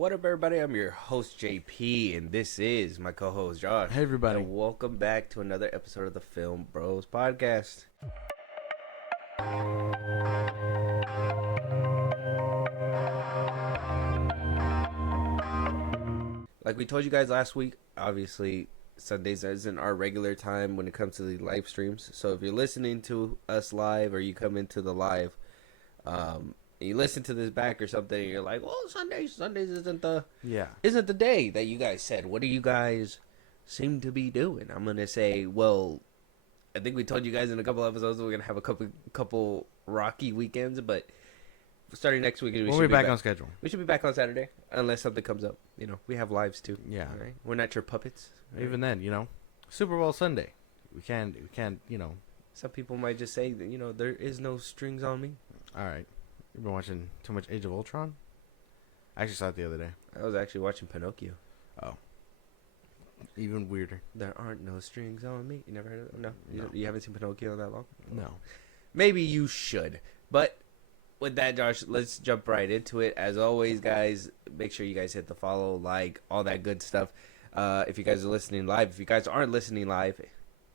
What up, everybody? I'm your host, JP, and this is my co-host, Josh. Hey, everybody. And welcome back to another episode of the FilmBros podcast. Like we told you guys last week, obviously, Sundays isn't our regular time when it comes to the live streams. So if you're listening to us live or you come into the live, you listen to this back or something, and you're like, "Well, Sundays isn't the day that you guys said. What do you guys seem to be doing?" I'm gonna say, well, I think we told you guys in a couple episodes we're gonna have a couple rocky weekends, but starting next week we'll be back on schedule. We should be back on Saturday unless something comes up. You know, we have lives too. Yeah, right? We're not your puppets. Right? Even then, Super Bowl Sunday, we can't. Some people might just say that there is no strings on me. All right. You've been watching too much Age of Ultron? I actually saw it the other day. I was actually watching Pinocchio. Oh. Even weirder. There aren't no strings on me. You never heard of it? No? No. You haven't seen Pinocchio that long? No. Maybe you should. But with that, Josh, let's jump right into it. As always, guys, make sure you guys hit the follow, like, all that good stuff. If you guys are listening live, if you guys aren't listening live,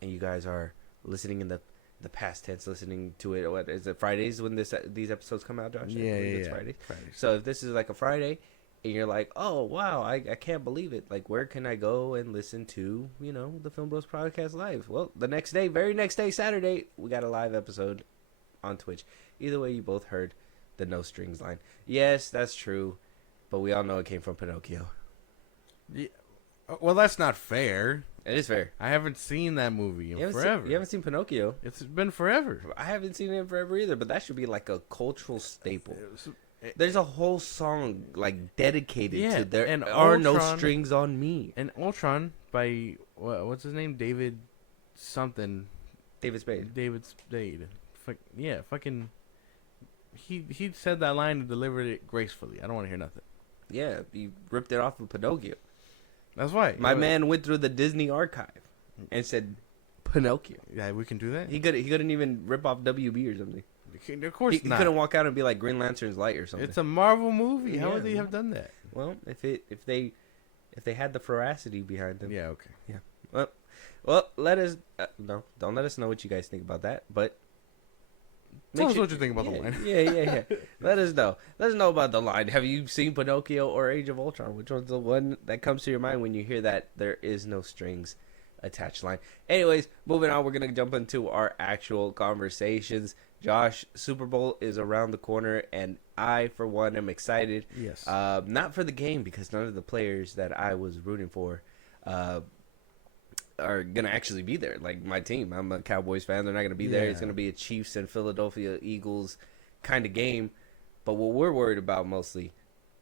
and you guys are listening in the past tense, listening to it, what is it, Fridays when these episodes come out, Josh? Yeah. It's Fridays. So if this is like a Friday and you're like, oh wow, I can't believe it, like, where can I go and listen to the FilmBros podcast live? Well, the very next day, Saturday, we got a live episode on Twitch. Either way, you both heard the no strings line. Yes, that's true, but we all know it came from Pinocchio. Yeah. Well, that's not fair. It is fair. I haven't seen that movie in forever. You haven't seen Pinocchio? It's been forever. I haven't seen it in forever either, but that should be like a cultural staple. There's a whole song like dedicated to there and are no strings on me. And Ultron by what's his name? David something. David Spade. Fucking. He said that line and delivered it gracefully. I don't want to hear nothing. Yeah, he ripped it off of Pinocchio. That's why. My man went through the Disney archive and said Pinocchio. Yeah, we can do that. He couldn't even rip off WB or something. Of course he couldn't walk out and be like Green Lantern's light or something. It's a Marvel movie. How would they have done that? Well, if they had the veracity behind them. Yeah. Okay. Yeah. Well, let us don't let us know what you guys think about that, but tell us what you think about the line. Yeah. Let us know. Let us know about the line. Have you seen Pinocchio or Age of Ultron? Which one's the one that comes to your mind when you hear that there is no strings attached line? Anyways, moving on, we're going to jump into our actual conversations. Josh, Super Bowl is around the corner, and I, for one, am excited. Yes. Not for the game, because none of the players that I was rooting for are gonna actually be there. Like my team, I'm a Cowboys fan. They're not gonna be there. It's gonna be a Chiefs and Philadelphia Eagles kind of game. But what we're worried about mostly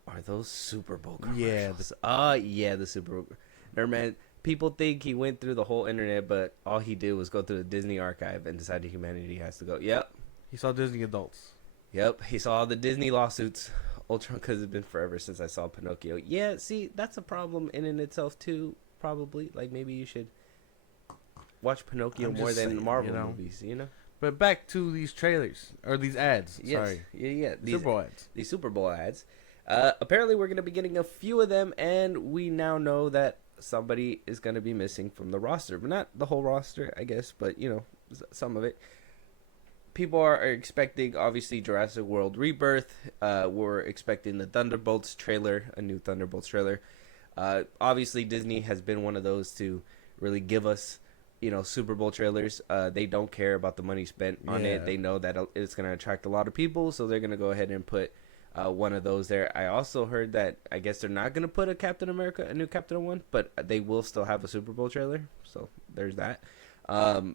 are those Super Bowl commercials. The Super Bowl. Never man. People think he went through the whole internet, but all he did was go through the Disney archive and decided humanity has to go. Yep. He saw Disney adults. Yep. He saw all the Disney lawsuits. Ultron, because it's been forever since I saw Pinocchio. Yeah. See, that's a problem in itself too. Probably. Like maybe you should watch Pinocchio more than Marvel movies, But back to these trailers or these ads. Yes. Sorry, yeah. Super Bowl ads. These Super Bowl ads. Apparently, we're going to be getting a few of them, and we now know that somebody is going to be missing from the roster, but not the whole roster, I guess. But some of it. People are expecting, obviously, Jurassic World Rebirth. We're expecting the Thunderbolts trailer, a new Thunderbolts trailer. Obviously, Disney has been one of those to really give us Super Bowl trailers. They don't care about the money spent on it. They know that it's going to attract a lot of people, so they're going to go ahead and put one of those there. I also heard that I guess they're not going to put a new Captain one, but they will still have a Super Bowl trailer. So there's that.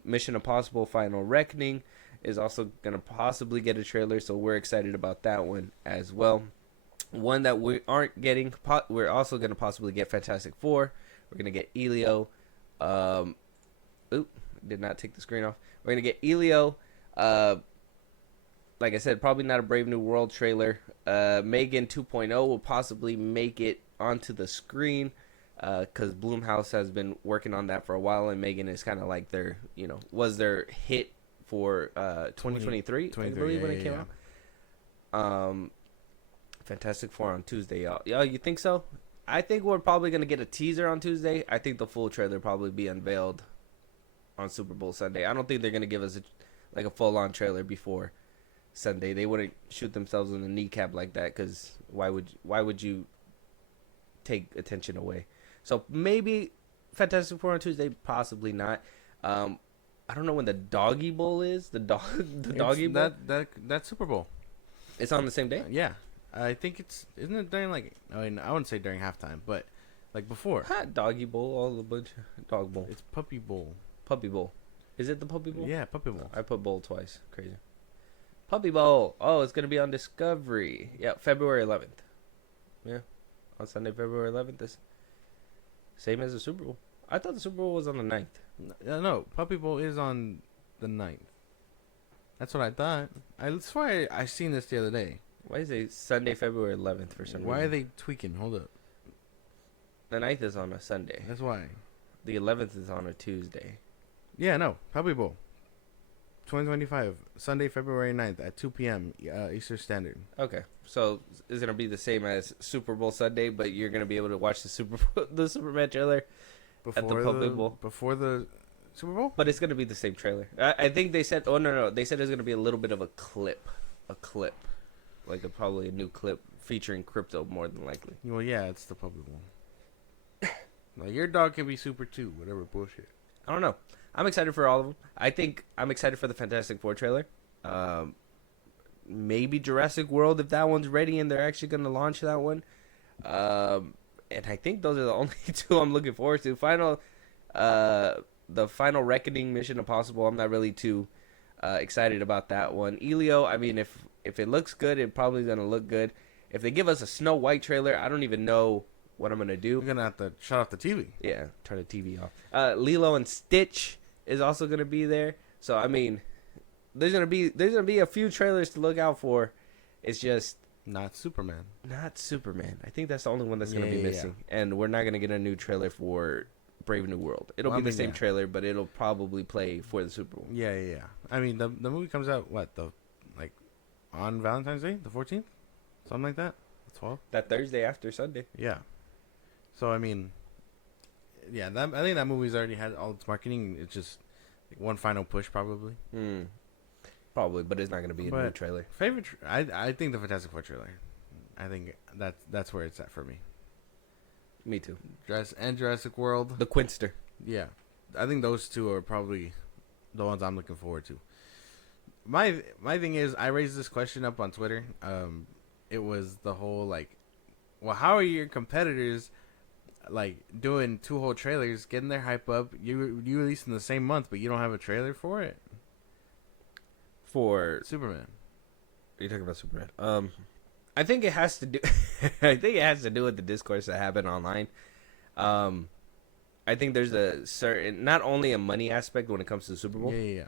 Mission Impossible Final Reckoning is also going to possibly get a trailer, so we're excited about that one as well. One that we aren't getting, we're also going to possibly get Fantastic Four. We're going to get Elio. Did not take the screen off. We're going to get Elio. Like I said, probably not a Brave New World trailer. Megan 2.0 will possibly make it onto the screen because Blumhouse has been working on that for a while, and Megan is kind of like was their hit for 2023, I believe, when it came out. Fantastic Four on Tuesday, y'all. Yo, you think so? I think we're probably gonna get a teaser on Tuesday. I think the full trailer probably be unveiled on Super Bowl Sunday. I don't think they're gonna give us a full-on trailer before Sunday. They wouldn't shoot themselves in the kneecap like that, because why would you take attention away? So maybe Fantastic Four on Tuesday, possibly not. I don't know when the Doggy Bowl is. The Doggy Bowl. That Super Bowl. It's on the same day. Yeah, I think isn't it during like I wouldn't say during halftime, but like before. Doggy Bowl, all the bunch. Dog Bowl. It's Puppy Bowl. Puppy Bowl. Is it the Puppy Bowl? Yeah, Puppy Bowl. I put bowl twice. Crazy. Puppy Bowl. Oh, it's gonna be on Discovery. Yeah, February 11th. Yeah, on Sunday, February 11th. This same as the Super Bowl. I thought the Super Bowl was on the 9th. No, Puppy Bowl is on the 9th. That's what I thought. I swear I seen this the other day. Why is it Sunday, February 11th for some reason? Why are they tweaking? Hold up. The 9th is on a Sunday. That's why. The 11th is on a Tuesday. Yeah, no. Puppy Bowl. 2025. Sunday, February 9th at 2 p.m. Eastern Standard. Okay. So it's going to be the same as Super Bowl Sunday, but you're going to be able to watch the Superman trailer at the Puppy Bowl. Before the Super Bowl? But it's going to be the same trailer. I think they said, no. They said it's going to be a little bit of a clip. Like probably a new clip featuring crypto more than likely. Well, yeah, it's the Puppy Bowl. Like, your dog can be super too. Whatever bullshit. I don't know. I'm excited for all of them. I think I'm excited for the Fantastic Four trailer. Maybe Jurassic World if that one's ready and they're actually going to launch that one. And I think those are the only two I'm looking forward to. The final Reckoning, Mission Impossible. I'm not really too excited about that one. Elio, I mean, if it looks good, it probably going to look good. If they give us a Snow White trailer, I don't even know what I'm going to do. You're going to have to shut off the TV. Yeah, turn the TV off. Lilo and Stitch is also going to be there. So, I mean, there's going to be a few trailers to look out for. It's just not Superman. I think that's the only one that's going to be missing. Yeah. And we're not going to get a new trailer for Brave New World. It'll be the same trailer, but it'll probably play for the Super Bowl. Yeah. I mean, the movie comes out on Valentine's Day, the 14th, something like that. The 12th. That Thursday after Sunday. Yeah. So I mean, yeah, I think that movie's already had all its marketing. It's just one final push, probably. Probably, but it's not going to be a new trailer. I think the Fantastic Four trailer. I think that's where it's at for me. Me too. Jurassic World. The Quinster. Yeah, I think those two are probably the ones I'm looking forward to. My thing is, I raised this question up on Twitter. It was the whole well, how are your competitors doing 2 whole trailers, getting their hype up? You release in the same month, but you don't have a trailer for it. For Superman. Are you talking about Superman? I think it has to do. I think it has to do with the discourse that happened online. I think there's a certain, not only a money aspect when it comes to the Super Bowl. Yeah.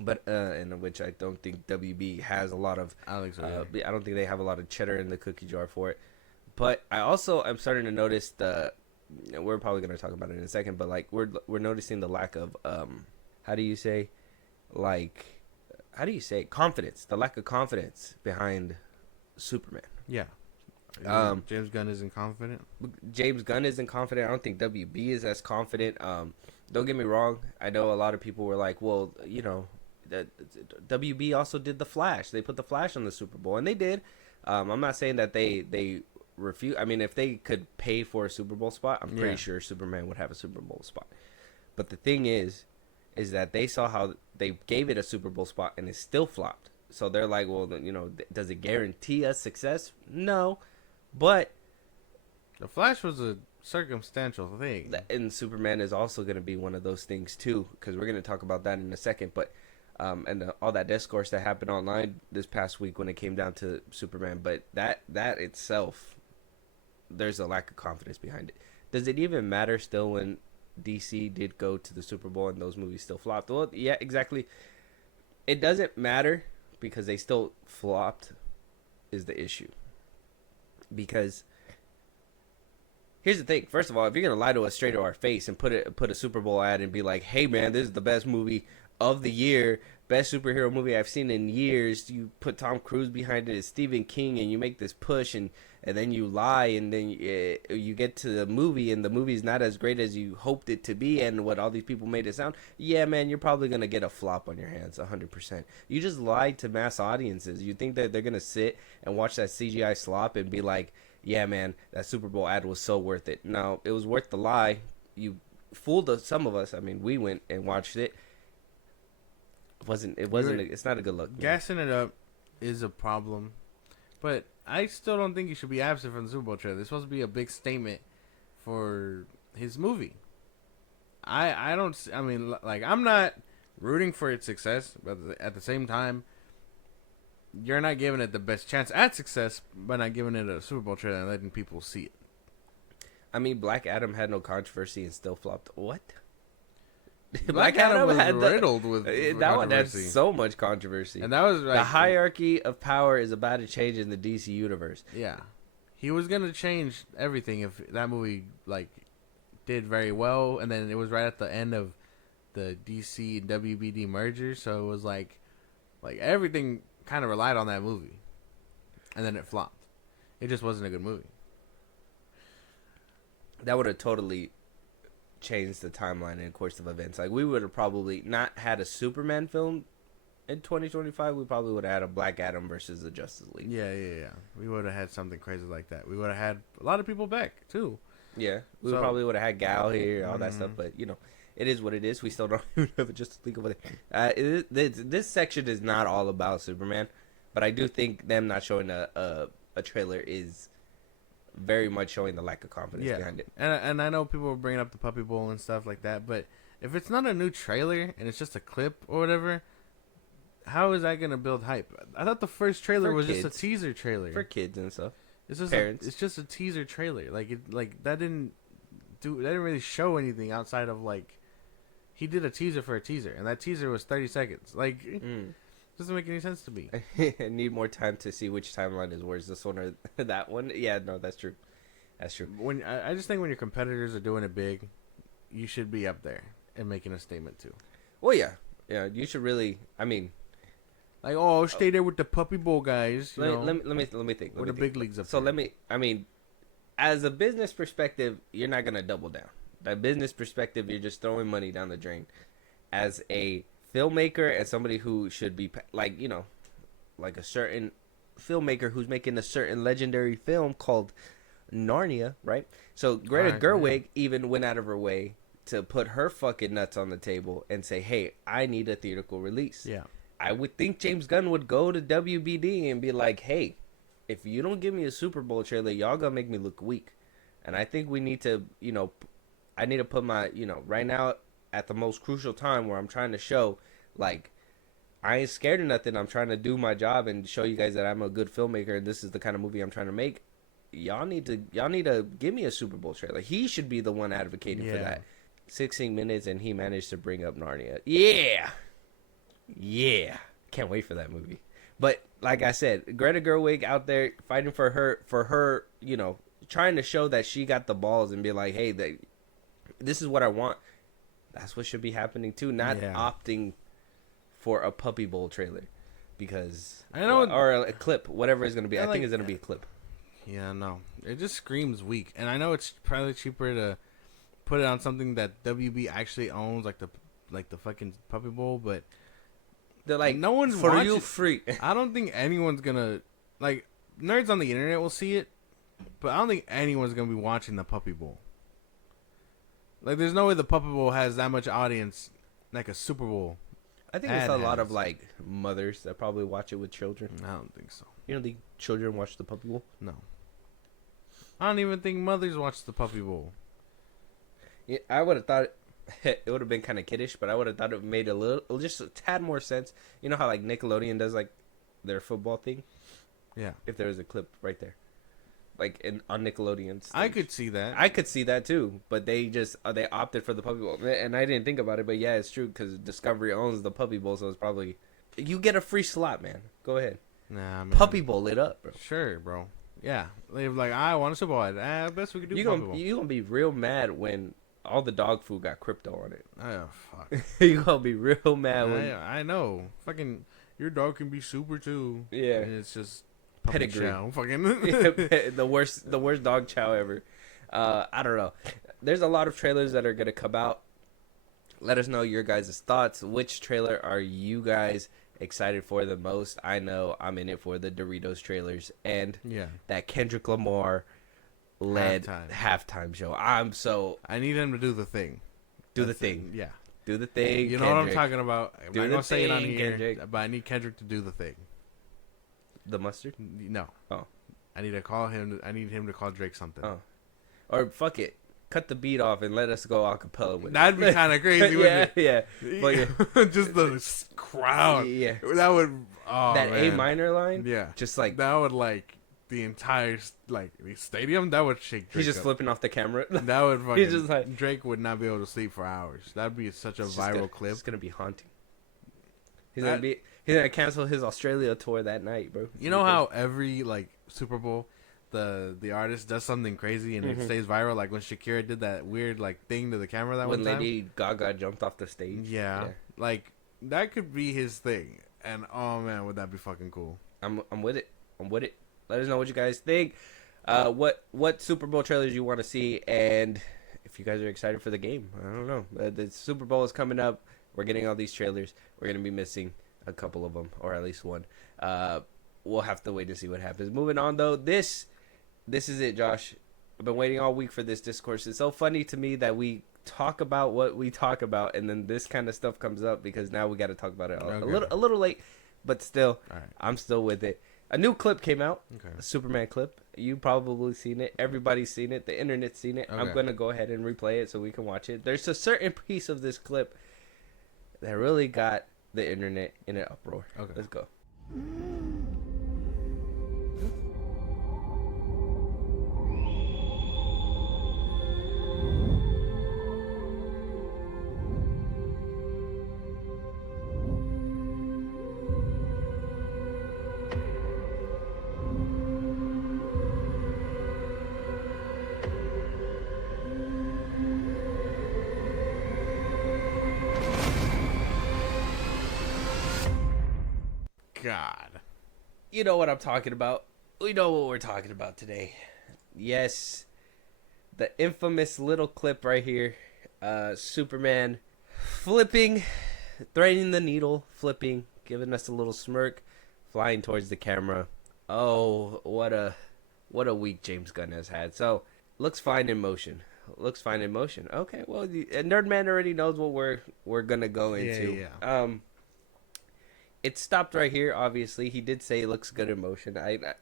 But in which I don't think WB has a lot of. I don't think so. I don't think they have a lot of cheddar in the cookie jar for it. But I'm starting to notice we're probably going to talk about it in a second, but we're noticing the lack of how do you say confidence, the lack of confidence behind Superman. Yeah. James Gunn isn't confident. I don't think WB is as confident. Don't get me wrong. I know a lot of people were like, well, that WB also did the Flash. They put the Flash on the Super Bowl, and they did. I'm not saying that they refuse. I mean, if they could pay for a Super Bowl spot, I'm pretty sure Superman would have a Super Bowl spot. But the thing is that they saw how they gave it a Super Bowl spot and it still flopped. So they're like, well, does it guarantee us success? No, but the Flash was a circumstantial thing, and Superman is also going to be one of those things too, because we're going to talk about that in a second. But all that discourse that happened online this past week when it came down to Superman, but that itself, there's a lack of confidence behind it. Does it even matter still when DC did go to the Super Bowl and those movies still flopped? Well, yeah, exactly. It doesn't matter because they still flopped is the issue. Because here's the thing. First of all, if you're going to lie to us straight to our face and put a Super Bowl ad and be like, hey, man, this is the best movie of the year, best superhero movie I've seen in years. You put Tom Cruise behind it, it's Stephen King, and you make this push, and then you lie, and then you get to the movie, and the movie's not as great as you hoped it to be, and what all these people made it sound. Yeah, man, you're probably gonna get a flop on your hands, 100%. You just lied to mass audiences. You think that they're gonna sit and watch that CGI slop and be like, yeah, man, that Super Bowl ad was so worth it. No, it was worth the lie. You fooled some of us. I mean, we went and watched it. It's not a good look. Gassing it up is a problem, but I still don't think you should be absent from the Super Bowl trailer. It's supposed to be a big statement for his movie. I mean, like, I'm not rooting for its success, but at the same time, you're not giving it the best chance at success by not giving it a Super Bowl trailer and letting people see it. I mean, Black Adam had no controversy and still flopped. What? Black Adam was riddled with that one had so much controversy, and that was like, the hierarchy of power is about to change in the DC universe. Yeah, he was gonna change everything if that movie like did very well, and then it was right at the end of the DC and WBD merger, so it was like everything kind of relied on that movie, and then it flopped. It just wasn't a good movie. That would have totally changed the timeline and course of events. Like, we would have probably not had a Superman film in 2025. We probably would have had a Black Adam versus the Justice League. Yeah. We would have had something crazy like that. We would have had a lot of people back too. Yeah, we probably would have had Gal here, all that stuff. But you know, it is what it is. We still don't even have a Justice League over there. This section is not all about Superman, but I do think them not showing a trailer is very much showing the lack of confidence behind it. And I know people were bringing up the Puppy Bowl and stuff like that, but if it's not a new trailer and it's just a clip or whatever, how is that gonna build hype? I thought the first trailer was just a teaser trailer for kids and stuff. It's just parents. It's just a teaser trailer. That didn't really show anything outside of like he did a teaser for a teaser, and that teaser was 30 seconds. Like doesn't make any sense to me. I need more time to see which timeline is worse, this one or that one. Yeah, no, that's true. That's true. When I just think when your competitors are doing it big, you should be up there and making a statement too. Well, yeah, you should really. I mean, like, oh, stay there with the Puppy Bowl guys. Let me think. With the big leagues up so there. I mean, as a business perspective, you're not gonna double down. That business perspective, you're just throwing money down the drain. As a filmmaker and somebody who should be like, you know, like a certain filmmaker who's making a certain legendary film called Narnia, right? So Greta Gerwig even went out of her way to put her fucking nuts on the table and say, hey, I need a theatrical release. Yeah. I would think James Gunn would go to WBD and be like, hey, if you don't give me a Super Bowl trailer, y'all gonna make me look weak. And I think we need to, you know, I need to put my, you know, right now at the most crucial time where I'm trying to show, like, I ain't scared of nothing. I'm trying to do my job and show you guys that I'm a good filmmaker and this is the kind of movie I'm trying to make. Y'all need to give me a Super Bowl trailer. He should be the one advocating for that. 16 minutes and he managed to bring up Narnia. Yeah. Can't wait for that movie. But like I said, Greta Gerwig out there fighting for her, you know, trying to show that she got the balls and be like, hey, this is what I want. That's what should be happening too. Not opting for a Puppy Bowl trailer because I know, or a clip, whatever it's gonna be. I think it's gonna be a clip. Yeah, no, it just screams weak. And I know it's probably cheaper to put it on something that WB actually owns, like the fucking Puppy Bowl, but they're like, no one's for watching. you free. I don't think anyone's gonna, like, nerds on the internet will see it, but I don't think anyone's gonna be watching the Puppy Bowl. Like, there's no way the Puppy Bowl has that much audience like a Super Bowl. I think it's a lot of, like, mothers that probably watch it with children. I don't think so. You don't think children watch the Puppy Bowl? No. I don't even think mothers watch the Puppy Bowl. Yeah, I would have thought it would have been kind of kiddish, but I would have thought it made just a tad more sense. You know how, like, Nickelodeon does, like, their football thing? Yeah. If there was a clip right there. Like, on Nickelodeon stage. I could see that. I could see that, too. But they just, they opted for the Puppy Bowl. And I didn't think about it, but yeah, it's true, because Discovery owns the Puppy Bowl, so it's probably... You get a free slot, man. Go ahead. Nah, man. Puppy Bowl it up, bro. Sure, bro. Yeah. They're like, I want a Super Bowl. Best we could do Puppy Bowl. You're going to be real mad when all the dog food got crypto on it. Oh fuck. You gonna be real mad when I know. Fucking your dog can be super too. Yeah. And it's just puppy Pedigree. chow. Fucking the worst dog chow ever. I don't know. There's a lot of trailers that are gonna come out. Let us know your guys' thoughts. Which trailer are you guys excited for the most? I know I'm in it for the Doritos trailers and that Kendrick Lamar led halftime show. I need him to do the thing. Do the thing. Yeah. Do the thing. You know Kendrick. what I'm talking about. I'm not gonna say it on here, Kendrick. but I need Kendrick to do the thing. The mustard? No. Oh. I need to call him. I need him to call Drake something. Oh. Or fuck it. Cut the beat off and let us go a cappella with That'd be kind of crazy, wouldn't it? Yeah. But just the crowd. Yeah. That would. Oh, that man. A minor line. Yeah. Just like that would like the entire the stadium. That would shake. Drake he's just up. flipping off the camera. That would fucking. He's just like Drake would not be able to sleep for hours. That'd be such a viral clip. It's gonna be haunting. He's gonna cancel his Australia tour that night, bro. You know how every Super Bowl, the artist does something crazy and it stays viral. Like when Shakira did that weird thing to the camera that when one time. Lady Gaga jumped off the stage. Yeah, like that could be his thing. And oh man, would that be fucking cool? I'm with it. I'm with it. Let us know what you guys think. What Super Bowl trailers you want to see, and if you guys are excited for the game. I don't know. The Super Bowl is coming up. We're getting all these trailers. We're gonna be missing a couple of them, or at least one. We'll have to wait to see what happens. Moving on though, this is it, Josh. I've been waiting all week for this discourse. It's so funny to me that we talk about what we talk about, and then this kind of stuff comes up because now we got to talk about it a little late, but still, I'm still with it. A new clip came out, a Superman clip. You probably seen it. Everybody's seen it. The internet's seen it. I'm gonna go ahead and replay it so we can watch it. There's a certain piece of this clip that really got the internet in an uproar. Let's go. God. You know what I'm talking about. We know what we're talking about today. Yes, the infamous little clip right here. Superman flipping, threading the needle, flipping, giving us a little smirk, flying towards the camera. Oh, what a week James Gunn has had. So, looks fine in motion. Okay, well, Nerdman already knows what we're gonna go into. Yeah. It stopped right here. Obviously, he did say it looks good in motion.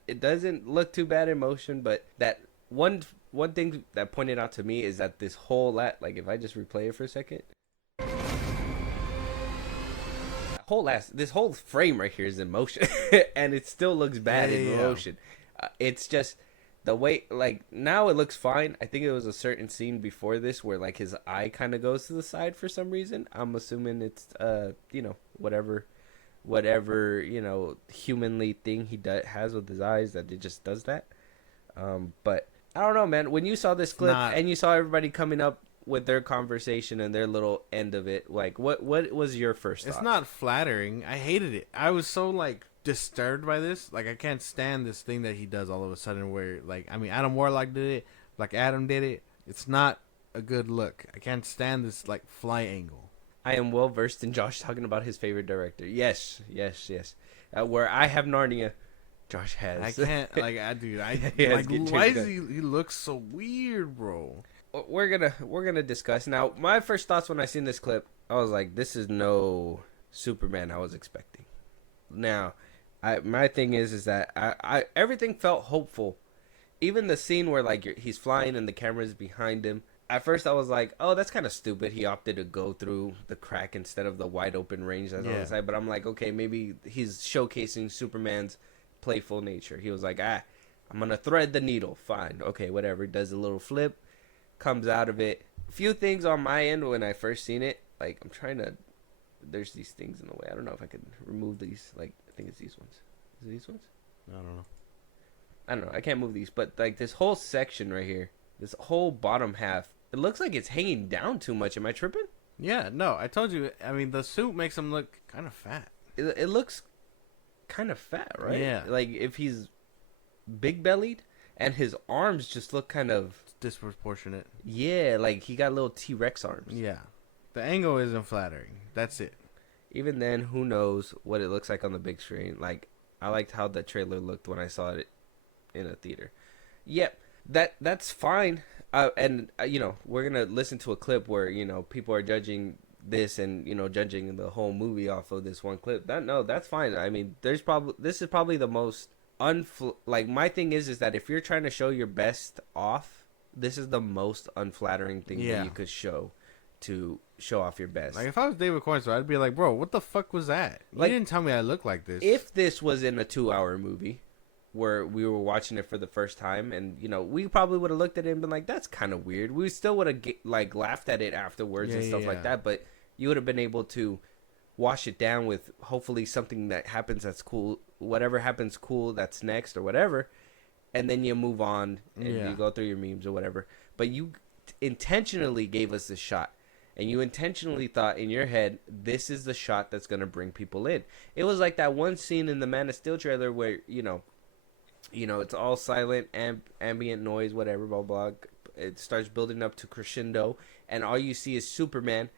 It doesn't look too bad in motion, but that one thing that pointed out to me is that this whole if I just replay it for a second, this whole frame right here is in motion, and it still looks bad in motion. It's just the way, now it looks fine. I think it was a certain scene before this where his eye kind of goes to the side for some reason. I'm assuming it's whatever humanly thing he has with his eyes, that it just does that. But I don't know, man. When you saw this clip and you saw everybody coming up with their conversation and their little end of it, what was your first thought? It's not flattering. I hated it. I was so disturbed by this. I can't stand this thing that he does all of a sudden where Adam Warlock did it, Adam did it. It's not a good look. I can't stand this fly angle. I am well versed in Josh talking about his favorite director. Yes. Where I have Narnia, Josh has. I can't, dude. Why is he looks so weird, bro? We're gonna discuss now. My first thoughts when I seen this clip, I was like, this is no Superman I was expecting. Now, my thing is that I everything felt hopeful, even the scene where he's flying and the camera's behind him. At first, I was like, "Oh, that's kind of stupid." He opted to go through the crack instead of the wide open range that's on the side. But I'm like, okay, maybe he's showcasing Superman's playful nature. He was like, "I'm gonna thread the needle." Fine, okay, whatever. Does a little flip, comes out of it. A few things on my end when I first seen it. I'm trying to. There's these things in the way. I don't know if I can remove these. I think it's these ones. Is it these ones? I don't know. I don't know. I can't move these, but this whole section right here, this whole bottom half It looks like it's hanging down too much. Am I tripping? Yeah, no, I told you. I mean, the suit makes him look kind of fat. It looks kind of fat, right? Yeah. Like if he's big bellied and his arms just look kind of It's disproportionate. yeah, like he got little T-Rex arms. Yeah. The angle isn't flattering. That's it. Even then, who knows what it looks like on the big screen? Like I liked how the trailer looked when I saw it in a theater. Yep, that's fine. And you know, we're gonna listen to a clip where you know people are judging this and you know judging the whole movie off of this one clip. That's fine. I mean, this is probably the most like my thing is that if you're trying to show your best off, this is the most unflattering thing that you could show to show off your best. Like if I was David Cornswell, I'd be like, bro, what the fuck was that? You didn't tell me I look like this. If this was in a 2-hour movie where we were watching it for the first time and you know we probably would have looked at it and been like that's kind of weird, we still would have like laughed at it afterwards and stuff like that, but you would have been able to wash it down with hopefully something that happens that's cool, whatever happens cool that's next or whatever, and then you move on and you go through your memes or whatever. But you intentionally gave us this shot and you intentionally thought in your head this is the shot that's going to bring people in. It was like that one scene in the Man of Steel trailer where you know it's all silent, ambient noise, whatever, blah, blah. It starts building up to crescendo, and all you see is Superman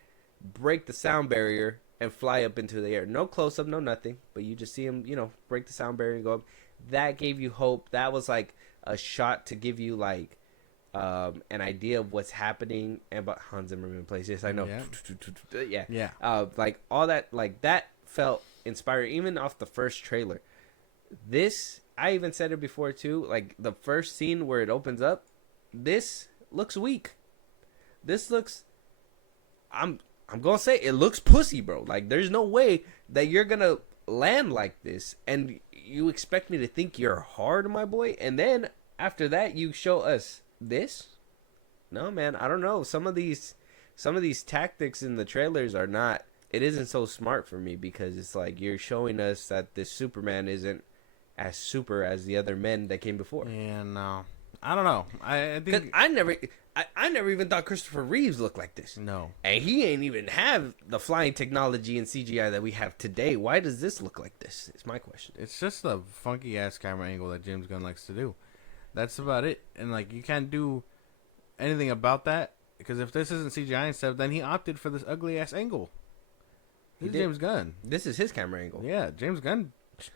break the sound barrier and fly up into the air. No close-up, no nothing, but you just see him, you know, break the sound barrier and go up. That gave you hope. That was like a shot to give you, like, an idea of what's happening. And but Hans Zimmerman plays this, I know. Yeah. Like, all that, like, that felt inspiring, even off the first trailer. This... I even said it before too, like the first scene where it opens up, this looks weak. This looks I'm going to say it looks pussy, bro. Like there's no way that you're going to land like this and you expect me to think you're hard, my boy, and then after that you show us this? No, man, I don't know. Some of these tactics in the trailers are not, it isn't so smart for me because it's like you're showing us that this Superman isn't as super as the other men that came before. Yeah, no, I don't know. I think I never even thought Christopher Reeves looked like this. No, and he ain't even have the flying technology and CGI that we have today. Why does this look like this? It's my question. It's just a funky ass camera angle that James Gunn likes to do. That's about it. And like you can't do anything about that because if this isn't CGI and stuff, then he opted for this ugly ass angle. This is James Gunn. This is his camera angle. Yeah, James Gunn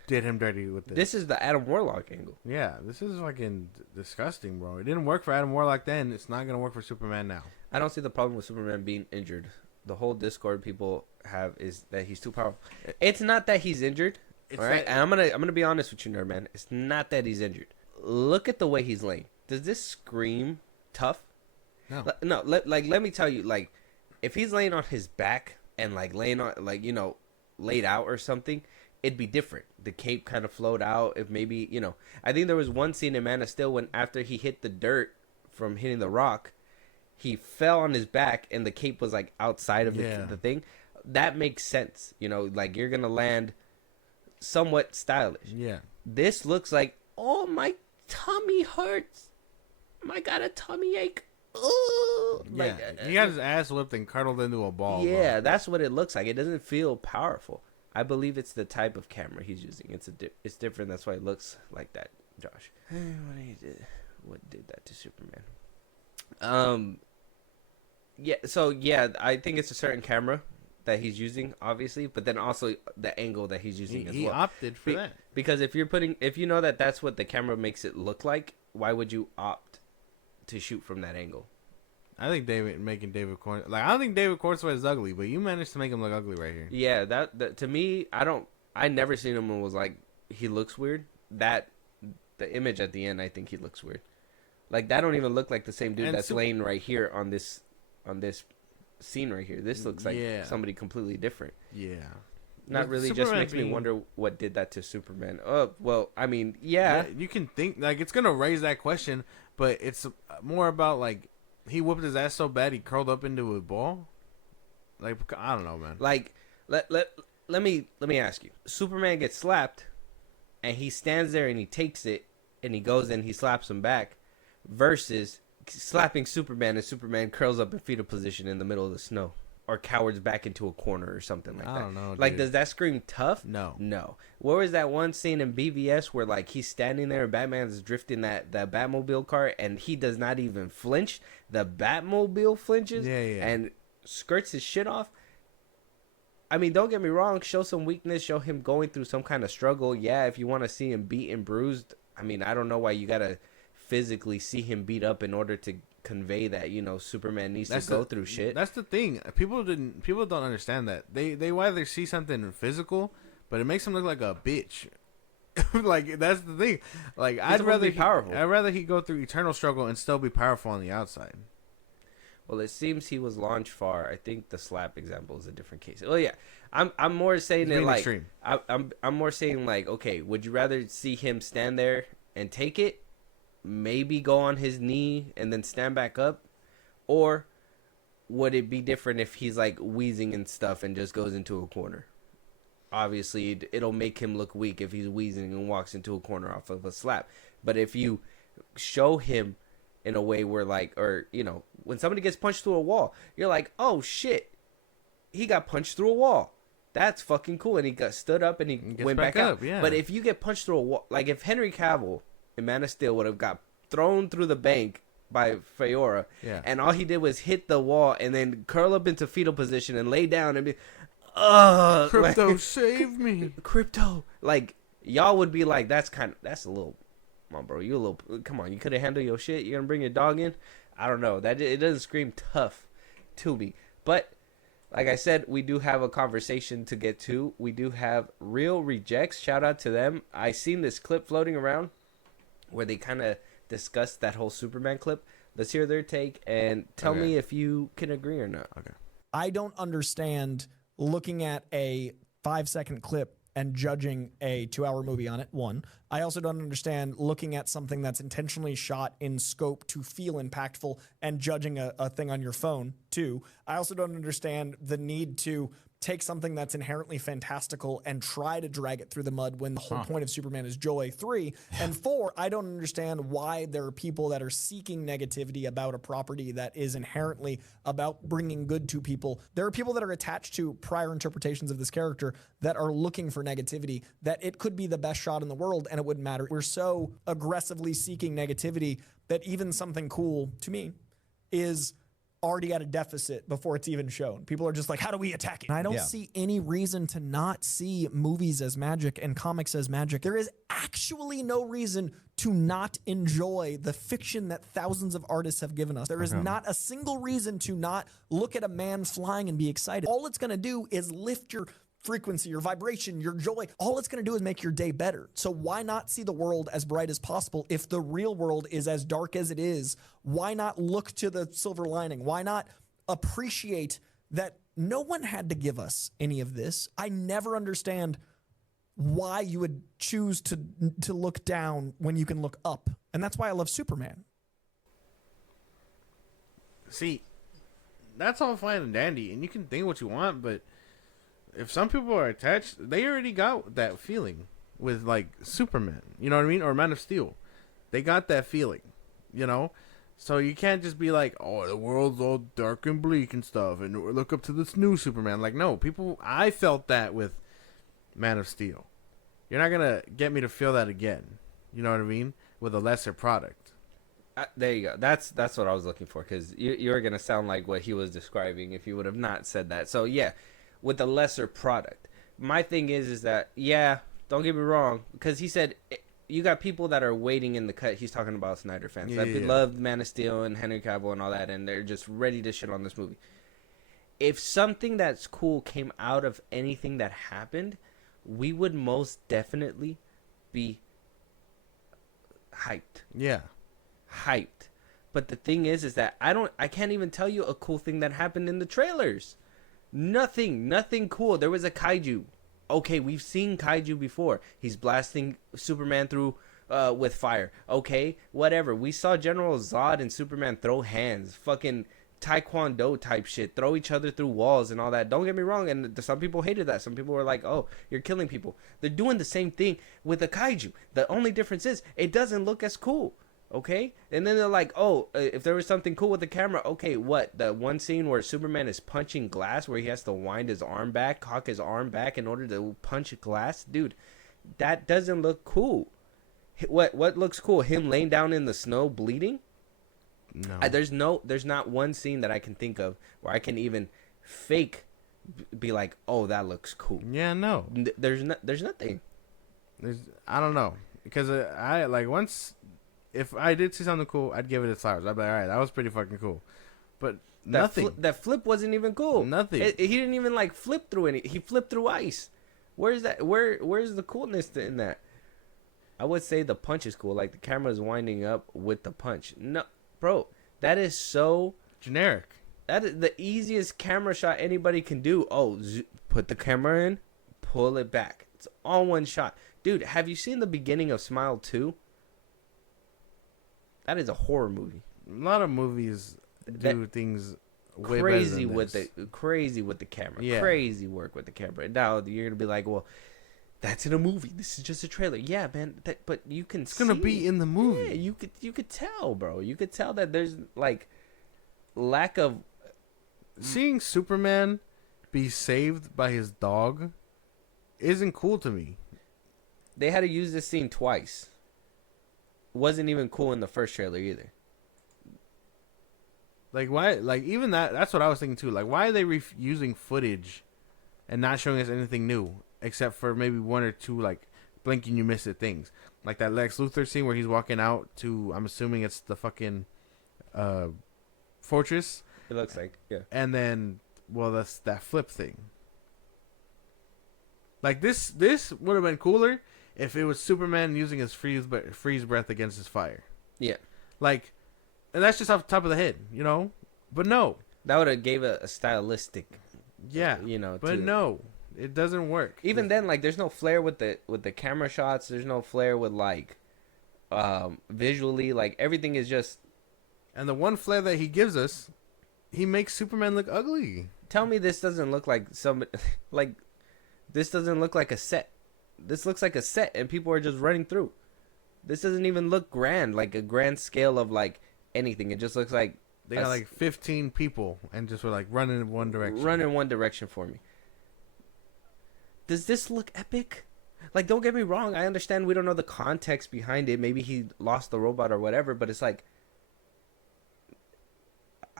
did him dirty with this. This is the Adam Warlock angle. Yeah, this is fucking disgusting, bro. It didn't work for Adam Warlock then. It's not gonna work for Superman now. I don't see the problem with Superman being injured. The whole Discord people have is that he's too powerful. It's not that he's injured. All right, and I'm gonna be honest with you, nerd man. It's not that he's injured. Look at the way he's laying. Does this scream tough? No. No. Let me tell you. Like, if he's laying on his back and like laying on, like laid out or something, it'd be different. The cape kind of flowed out. If maybe, I think there was one scene in Man of Steel when after he hit the dirt from hitting the rock, he fell on his back and the cape was like outside of the thing. That makes sense. Like you're going to land somewhat stylish. Yeah. This looks like, oh, my tummy hurts. I got a tummy ache. Ooh. Yeah. He got his ass whipped and cuddled into a ball. Yeah, bro. that's what it looks like. It doesn't feel powerful. I believe it's the type of camera he's using. It's different. That's why it looks like that, Josh. What did that to Superman? Yeah. So yeah, I think it's a certain camera that he's using, obviously, but then also the angle that he's using as well. He opted for that because if you know that that's what the camera makes it look like, why would you opt to shoot from that angle? I think making David Corn, like I don't think David Cornswell is ugly, but you managed to make him look ugly right here. Yeah, that to me, I never seen him and was like he looks weird. That the image at the end, I think he looks weird. Like that don't even look like the same dude that's laying right here on this scene right here. This looks like somebody completely different. Yeah. Not really. Superman just makes me wonder what did that to Superman. Oh, well, I mean, yeah. You can think like it's gonna raise that question, but it's more about like he whooped his ass so bad he curled up into a ball. Like I don't know, man. Like let me ask you. Superman gets slapped, and he stands there and he takes it and he goes and he slaps him back, versus slapping Superman and Superman curls up in fetal position in the middle of the snow or cowers back into a corner or something like that. I don't know, Like, dude. does that scream tough? No. Where was that one scene in BVS where, like, he's standing there and Batman's drifting that Batmobile car and he does not even flinch? The Batmobile flinches and skirts his shit off. I mean, don't get me wrong. Show some weakness. Show him going through some kind of struggle. Yeah, if you want to see him beat and bruised, I mean, I don't know why you got to physically see him beat up in order to convey that, you know, Superman needs to go through shit. That's the thing. People don't understand that. They rather see something physical, but it makes him look like a bitch. Like, that's the thing. Like, I'd rather he go through eternal struggle and still be powerful on the outside. Well, it seems he was launched far. I think the slap example is a different case. Well, yeah, I'm more saying it like extreme. I'm more saying like, okay, would you rather see him stand there and take it, maybe go on his knee and then stand back up, or would it be different if he's like wheezing and stuff and just goes into a corner? Obviously, it'll make him look weak if he's wheezing and walks into a corner off of a slap. But if you show him in a way where, like, or, you know, when somebody gets punched through a wall, you're like, oh shit, he got punched through a wall. That's fucking cool. And he got stood up and he went back up. Yeah. But if you get punched through a wall, like if Henry Cavill in Man of Steel would have got thrown through the bank by Fiora, and all he did was hit the wall and then curl up into fetal position and lay down and be, Crypto, like, save me. Crypto. Like, y'all would be like, that's a little, come on, bro. Come on, you could have handled your shit. You're going to bring your dog in? I don't know. It doesn't scream tough to me. But, like I said, we do have a conversation to get to. We do have Real Rejects. Shout out to them. I seen this clip floating around where they kind of discussed that whole Superman clip. Let's hear their take and tell me if you can agree or not. Okay. I don't understand looking at a 5-second clip and judging a 2-hour movie on it, one. I also don't understand looking at something that's intentionally shot in scope to feel impactful and judging a thing on your phone, two. I also don't understand the need to take something that's inherently fantastical and try to drag it through the mud when the whole point of Superman is joy, 3. And 4, I don't understand why there are people that are seeking negativity about a property that is inherently about bringing good to people. There are people that are attached to prior interpretations of this character that are looking for negativity, that it could be the best shot in the world and it wouldn't matter. We're so aggressively seeking negativity that even something cool, to me, is already at a deficit before it's even shown. People are just like, how do we attack it? And I don't see any reason to not see movies as magic and comics as magic. There is actually no reason to not enjoy the fiction that thousands of artists have given us. There is not a single reason to not look at a man flying and be excited. All it's going to do is lift your frequency, your vibration, your joy. All it's going to do is make your day better. So why not see the world as bright as possible? If the real world is as dark as it is, why not look to the silver lining? Why not appreciate that no one had to give us any of this? I never understand why you would choose to look down when you can look up. And that's why I love Superman. See, that's all fine and dandy, and you can think what you want, but if some people are attached, they already got that feeling with, like, Superman, you know what I mean? Or Man of Steel. They got that feeling, you know? So you can't just be like, oh, the world's all dark and bleak and stuff, and look up to this new Superman. Like, no, I felt that with Man of Steel. You're not going to get me to feel that again, you know what I mean? With a lesser product. There you go. That's what I was looking for, because you're going to sound like what he was describing if you would have not said that. So, yeah. With a lesser product. My thing is that, yeah, don't get me wrong, because he said you got people that are waiting in the cut. He's talking about Snyder fans that loved Man of Steel and Henry Cavill and all that, and they're just ready to shit on this movie. If something that's cool came out of anything that happened, we would most definitely be hyped. Yeah. Hyped. But the thing is that I can't even tell you a cool thing that happened in the trailers. Nothing cool. There was a kaiju. Okay, we've seen kaiju before. He's blasting Superman through with fire. Okay, whatever. We saw General Zod and Superman throw hands. Fucking Taekwondo type shit. Throw each other through walls and all that. Don't get me wrong. And some people hated that. Some people were like, oh, you're killing people. They're doing the same thing with a kaiju. The only difference is it doesn't look as cool. Okay, and then they're like, "Oh, if there was something cool with the camera, okay, what? The one scene where Superman is punching glass, where he has to wind his arm back, cock his arm back in order to punch glass, dude, that doesn't look cool. What looks cool? Him laying down in the snow bleeding? No. There's not one scene that I can think of where I can even fake be like, oh, that looks cool. Yeah, no. There's nothing. I don't know because I like once if I did see something cool, I'd give it its flowers. I'd be like, all right, that was pretty fucking cool, but nothing. That flip wasn't even cool. Nothing. He didn't even like flip through any. He flipped through ice. Where's that? Where's the coolness in that? I would say the punch is cool. Like the camera is winding up with the punch. No, bro, that is so Generic. That is the easiest camera shot anybody can do. Oh, put the camera in, pull it back. It's all one shot. Dude, have you seen the beginning of Smile 2? That is a horror movie. A lot of movies do things way crazy better than with this. crazy with the camera. Yeah. Crazy work with the camera. Now you're gonna be like, well, that's in a movie. This is just a trailer. Yeah, man. But you can. It's gonna be in the movie. Yeah, you could tell, bro. You could tell that there's like lack of. Seeing Superman be saved by his dog isn't cool to me. They had to use this scene twice. Wasn't even cool in the first trailer either. Like why? Like even that's what I was thinking too. Like why are they using footage and not showing us anything new except for maybe one or two like blink and you miss it things. Like that Lex Luthor scene where he's walking out to, I'm assuming it's the fucking fortress. It looks like, yeah. And then, well, that's that flip thing. Like this would have been cooler if it was Superman using his freeze breath against his fire. Yeah. Like, and that's just off the top of the head, you know. But no, that would have gave a stylistic. Yeah, you know. But no, it doesn't work. Even then, like, there's no flair with the camera shots. There's no flair with like, visually. Like everything is just. And the one flair that he gives us. He makes Superman look ugly. Tell me this doesn't look like like this doesn't look like a set. This looks like a set and people are just running through. This doesn't even look grand, like a grand scale of like anything. It just looks like they got like 15 people and just were like running in one direction. Run in one direction for me. Does this look epic? Like, don't get me wrong, I understand we don't know the context behind it. Maybe he lost the robot or whatever, but it's like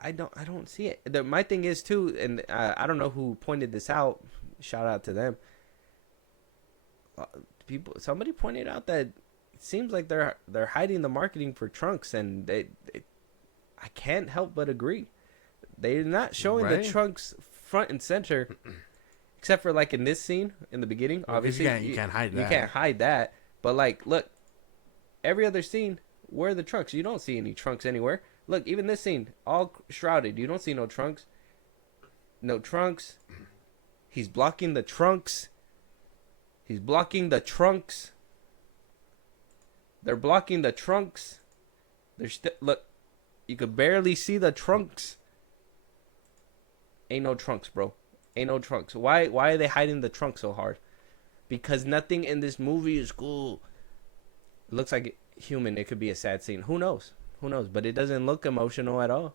I don't see it. My thing is too, and I don't know who pointed this out. Shout out to them. Somebody pointed out that it seems like they're hiding the marketing for Trunks, and I can't help but agree. They're not showing the Trunks front and center, except for like in this scene in the beginning. Well, obviously, you can't hide that. You can't hide that. But like, look, every other scene, where are the Trunks? You don't see any Trunks anywhere. Look, even this scene, all shrouded. You don't see no Trunks. No Trunks. He's blocking the Trunks. He's blocking the Trunks. They're blocking the Trunks. Look, you could barely see the Trunks. Ain't no Trunks, bro. Ain't no Trunks. Why are they hiding the Trunks so hard? Because nothing in this movie is cool. It looks like human. It could be a sad scene. Who knows? Who knows? But it doesn't look emotional at all.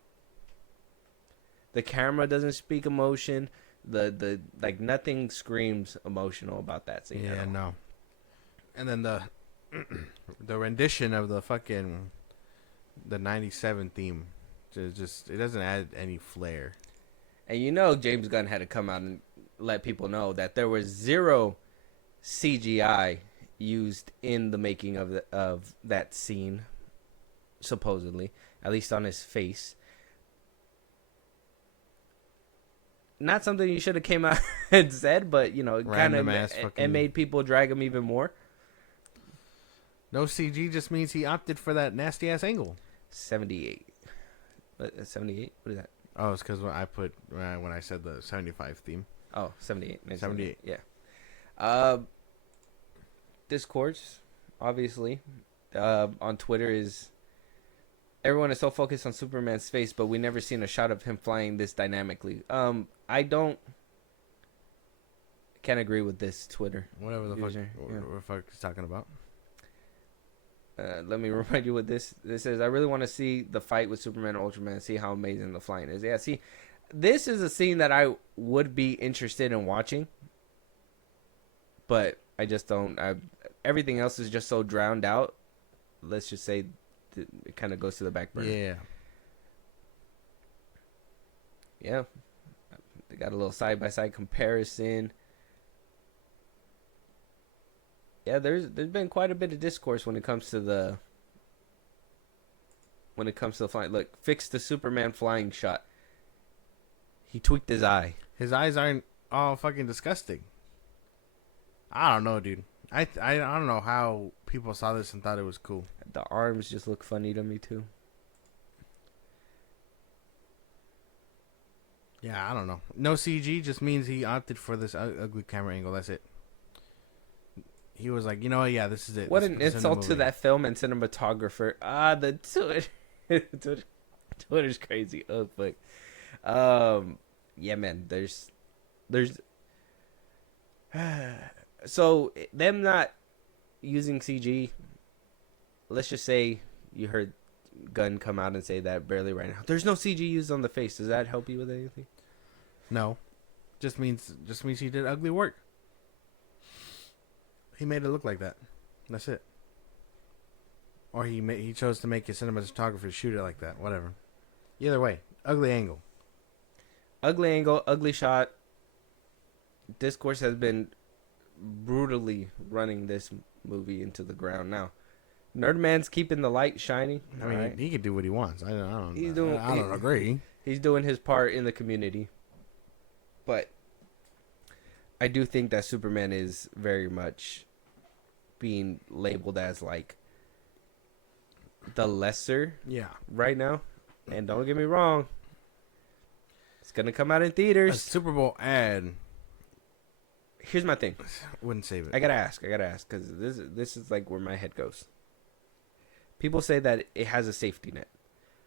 The camera doesn't speak emotion. The like nothing screams emotional about that scene. Yeah, no. And then the rendition of the fucking the 97 theme just it doesn't add any flair. And you know James Gunn had to come out and let people know that there was zero CGI used in the making of that scene. Supposedly, at least on his face. Not something you should have came out and said, but you know, it kind of it made people drag him even more. No CG just means he opted for that nasty ass angle. 78. 78? What is that? Oh, it's because when I said the 75 theme. Oh, 78. 78. Yeah. Discourse, obviously, on Twitter is. Everyone is so focused on Superman's face, but we never seen a shot of him flying this dynamically. I can't agree with this Twitter. Whatever the fuck he's talking about. Let me remind you what this is. I really want to see the fight with Superman and Ultraman, see how amazing the flying is. Yeah, see, this is a scene that I would be interested in watching, but I just don't. Everything else is just so drowned out. Let's just say it kind of goes to the back burner. Yeah. Yeah. They got a little side-by-side comparison. Yeah, there's been quite a bit of discourse when it comes to the flying. Look, fix the Superman flying shot. He tweaked his eye. His eyes aren't all fucking disgusting. I don't know, dude. I don't know how people saw this and thought it was cool. The arms just look funny to me too. Yeah, I don't know. No CG just means he opted for this ugly camera angle. That's it. He was like, you know what? Yeah, this is it. What an insult to that film and cinematographer. The Twitter's crazy. Oh fuck. Yeah, man. There's so them not using CG. Let's just say you heard Gunn come out and say that barely right now. There's no CG used on the face. Does that help you with anything? No, just means he did ugly work. He made it look like that. That's it. Or he chose to make his cinematographer shoot it like that. Whatever. Either way, ugly angle. Ugly angle, ugly shot. Discourse has been brutally running this movie into the ground. Now, Nerdman's keeping the light shining. I mean, right? he can do what he wants. I don't He's agree. He's doing his part in the community. But I do think that Superman is very much being labeled as like the lesser right now. And don't get me wrong, it's gonna come out in A theaters. Super Bowl ad Here's my thing. wouldn't save it. I gotta ask because this is like where my head goes. People say that it has a safety net,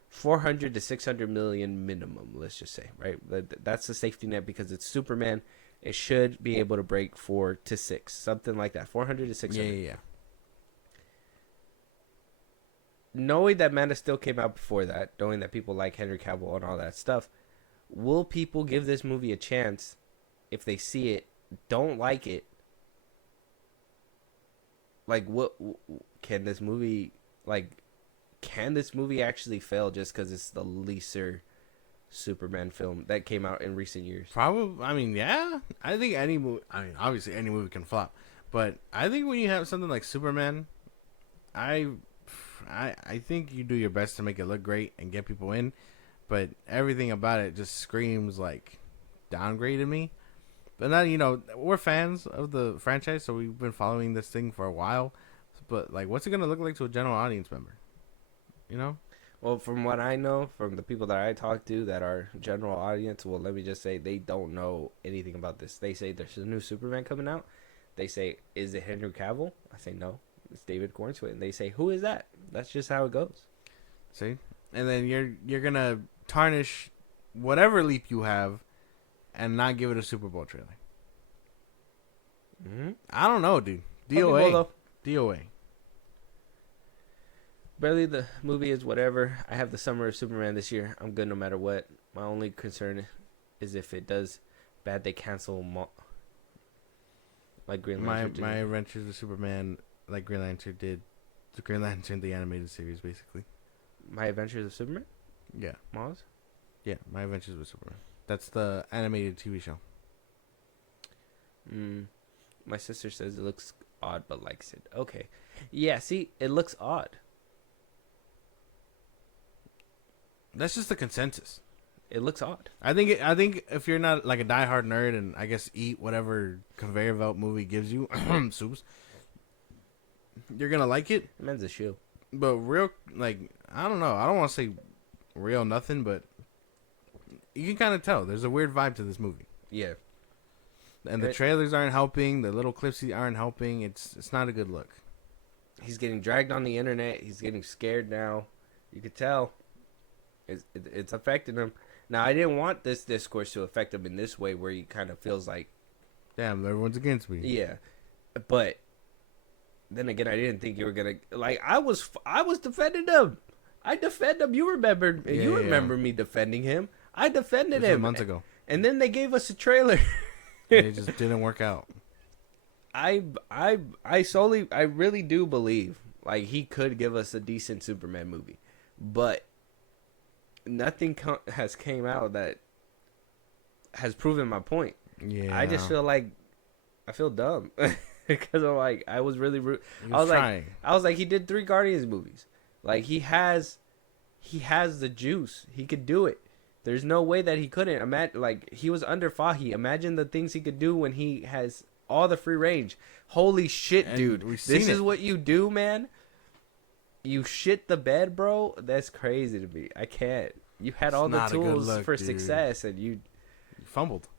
400 to 600 million minimum. Let's just say, right? That's the safety net because it's Superman. It should be able to break 4 to 6, something like that. 400 to 600. Yeah. Knowing that Man of Steel came out before that, knowing that people like Henry Cavill and all that stuff, will people give this movie a chance if they see it, don't like it? Like, what can this movie actually fail just because it's the lesser Superman film that came out in recent years? Probably. I mean, yeah. I think any movie. I mean, obviously any movie can flop, but I think when you have something like Superman, I think you do your best to make it look great and get people in, but everything about it just screams like downgrade to me. But not, we're fans of the franchise, so we've been following this thing for a while. But like, what's it gonna look like to a general audience member? Well, from what I know, from the people that I talk to that are general audience, well, let me just say they don't know anything about this. They say there's a new Superman coming out. They say, is it Henry Cavill? I say, no, it's David Cornsway. And they say, who is that? That's just how it goes. See? And then you're going to tarnish whatever leap you have and not give it a Super Bowl trailer. Mm-hmm. I don't know, dude. DOA. Barely the movie is whatever. I have the Summer of Superman this year. I'm good no matter what. My only concern is if it does bad, they cancel like Green Lantern did. My Adventures with Superman, like Green Lantern did. The Green Lantern, the animated series, basically. My Adventures of Superman? Yeah. Maz? Yeah, My Adventures with Superman. That's the animated TV show. My sister says it looks odd but likes it. Okay. Yeah, see, it looks odd. That's just the consensus. It looks odd. I think if you're not like a diehard nerd and I guess eat whatever conveyor belt movie gives you soups, you're gonna like it. Man's a shoe. But real, like, I don't know. I don't want to say real nothing, but you can kind of tell there's a weird vibe to this movie. Yeah. And the trailers aren't helping. The little clips aren't helping. It's not a good look. He's getting dragged on the internet. He's getting scared now. You could tell. It's affecting him. Now, I didn't want this discourse to affect him in this way where he kind of feels like, damn, everyone's against me. Yeah. But then again, I didn't think you were gonna like. I was defending him. I defend him. You remember? You remember me defending him? I defended him months ago, and then they gave us a trailer. it just didn't work out. I really do believe like he could give us a decent Superman movie, but nothing has came out that has proven my point. Yeah, I just feel like I feel dumb because I'm like I was really I was like he did 3 Guardians movies. Like he has the juice. He could do it. There's no way that he couldn't. Imagine like he was under Fahy. Imagine the things he could do when he has all the free range. Holy shit, and dude. This is what you do, man. You shit the bed, bro. That's crazy to me. I can't. You had all the tools for success and you fumbled.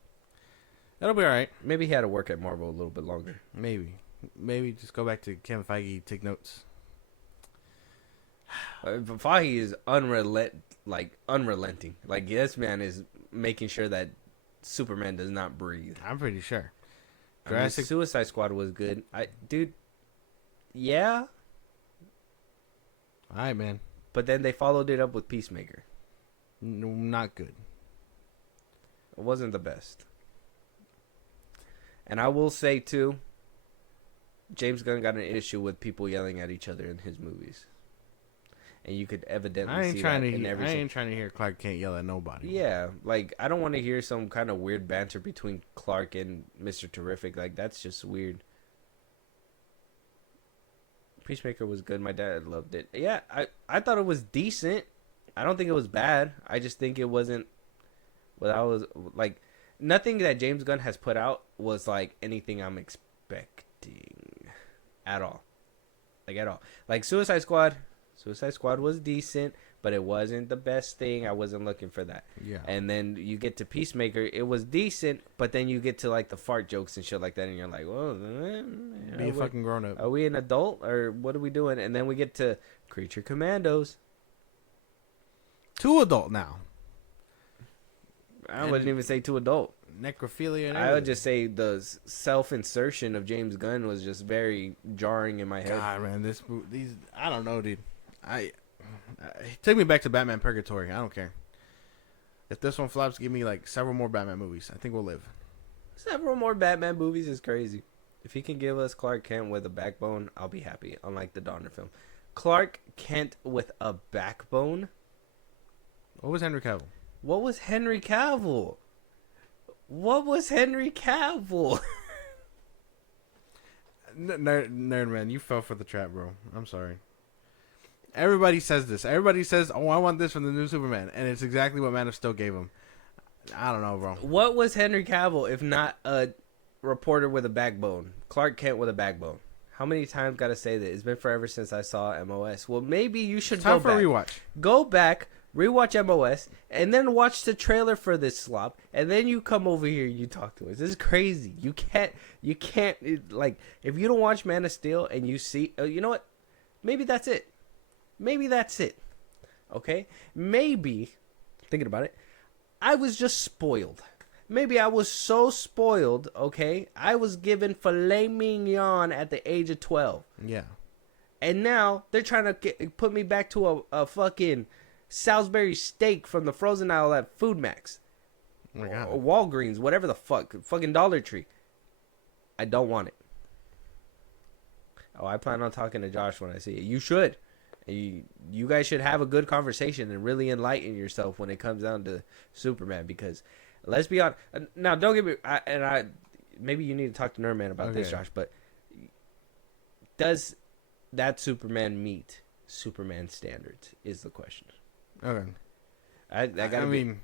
That'll be all right. Maybe he had to work at Marvel a little bit longer. Maybe just go back to Kevin Feige, take notes. Fahy is unrelenting. Like this man is making sure that Superman does not breathe. I'm pretty sure. Suicide Squad was good. Yeah. All right, man. But then they followed it up with Peacemaker. No, not good. It wasn't the best. And I will say too, James Gunn got an issue with people yelling at each other in his movies. And you could evidently see that in every. I ain't trying to hear Clark can't yell at nobody. Yeah, like I don't want to hear some kind of weird banter between Clark and Mr. Terrific. Like that's just weird. Peacemaker was good. My dad loved it. Yeah, I thought it was decent. I don't think it was bad. I just think it wasn't what I was like. Nothing that James Gunn has put out was like anything I'm expecting at all. Like at all. Like Suicide Squad. Suicide Squad was decent, but it wasn't the best thing. I wasn't looking for that. Yeah. And then you get to Peacemaker. It was decent, but then you get to like the fart jokes and shit like that, and you're like, well, be a fucking grown up. Are we an adult or what are we doing? And then we get to Creature Commandos. 2 adult now. I wouldn't even say 2 adult. Necrophilia. And I would just say the self-insertion of James Gunn was just very jarring in my head. God, man, these I don't know, dude. Take me back to Batman Purgatory. I don't care. If this one flops, give me like several more Batman movies. I think we'll live. Several more Batman movies is crazy. If he can give us Clark Kent with a backbone, I'll be happy. Unlike the Donner film, Clark Kent with a backbone. What was Henry Cavill? What was Henry Cavill? What was Henry Cavill? Nerd man, you fell for the trap, bro. I'm sorry. Everybody says this. Everybody says, "Oh, I want this from the new Superman," and it's exactly what Man of Steel gave him. I don't know, bro. What was Henry Cavill if not a reporter with a backbone? Clark Kent with a backbone. How many times gotta say that? It's been forever since I saw MOS. Well, maybe you should go back. Time for a rewatch. Go back, rewatch MOS, and then watch the trailer for this slop, and then you come over here and you talk to us. This is crazy. You can't, like, if you don't watch Man of Steel and you see, you know what? Maybe that's it. Maybe that's it. Okay? Maybe, thinking about it, I was just spoiled. Maybe I was so spoiled, okay? I was given filet mignon at the age of 12. Yeah. And now they're trying to put me back to a fucking Salisbury steak from the frozen aisle at Food Max. Oh my God. Or Walgreens, whatever the fuck. Fucking Dollar Tree. I don't want it. Oh, I plan on talking to Josh when I see it. You should. You guys should have a good conversation and really enlighten yourself when it comes down to Superman, because let's be honest. Now, don't get me. Maybe you need to talk to Nerdman about this, Josh. But does that Superman meet Superman standards? Is the question. Okay. I mean,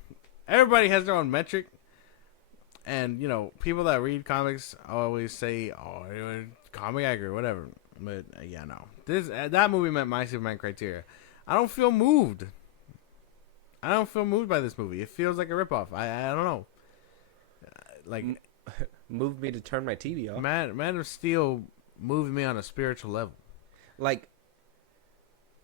everybody has their own metric, and people that read comics always say, "Oh, comic accurate, whatever." But yeah, no. That movie met my Superman criteria. I don't feel moved. I don't feel moved by this movie. It feels like a ripoff. I don't know. Like, moved me to turn my TV off. Man of Steel moved me on a spiritual level. Like,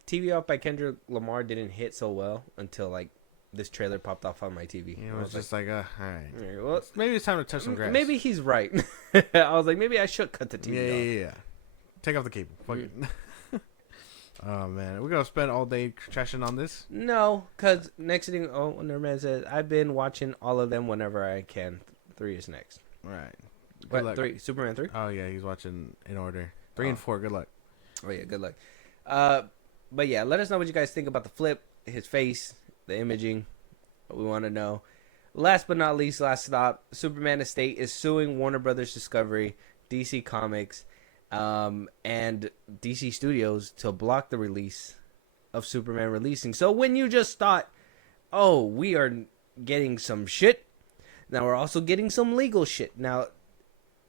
TV Off by Kendrick Lamar didn't hit so well until like this trailer popped off on my TV. It was just like, all right. Well, maybe it's time to touch some grass. Maybe he's right. I was like, maybe I should cut the TV off. Yeah. Take off the cable. Fuck it. Oh man, we're gonna spend all day trashing on this. No, because next thing, Nerman says, I've been watching all of them whenever I can. 3 is next. Right. Good luck. 3? Superman 3? Oh yeah, he's watching in order. 3 and 4. Good luck. Oh yeah, good luck. But yeah, let us know what you guys think about the flip, his face, the imaging. We want to know. Last but not least, last stop, Superman Estate is suing Warner Brothers Discovery, DC Comics, and DC Studios to block the release of Superman releasing. So when you just thought, oh, we are getting some shit, now we're also getting some legal shit. Now,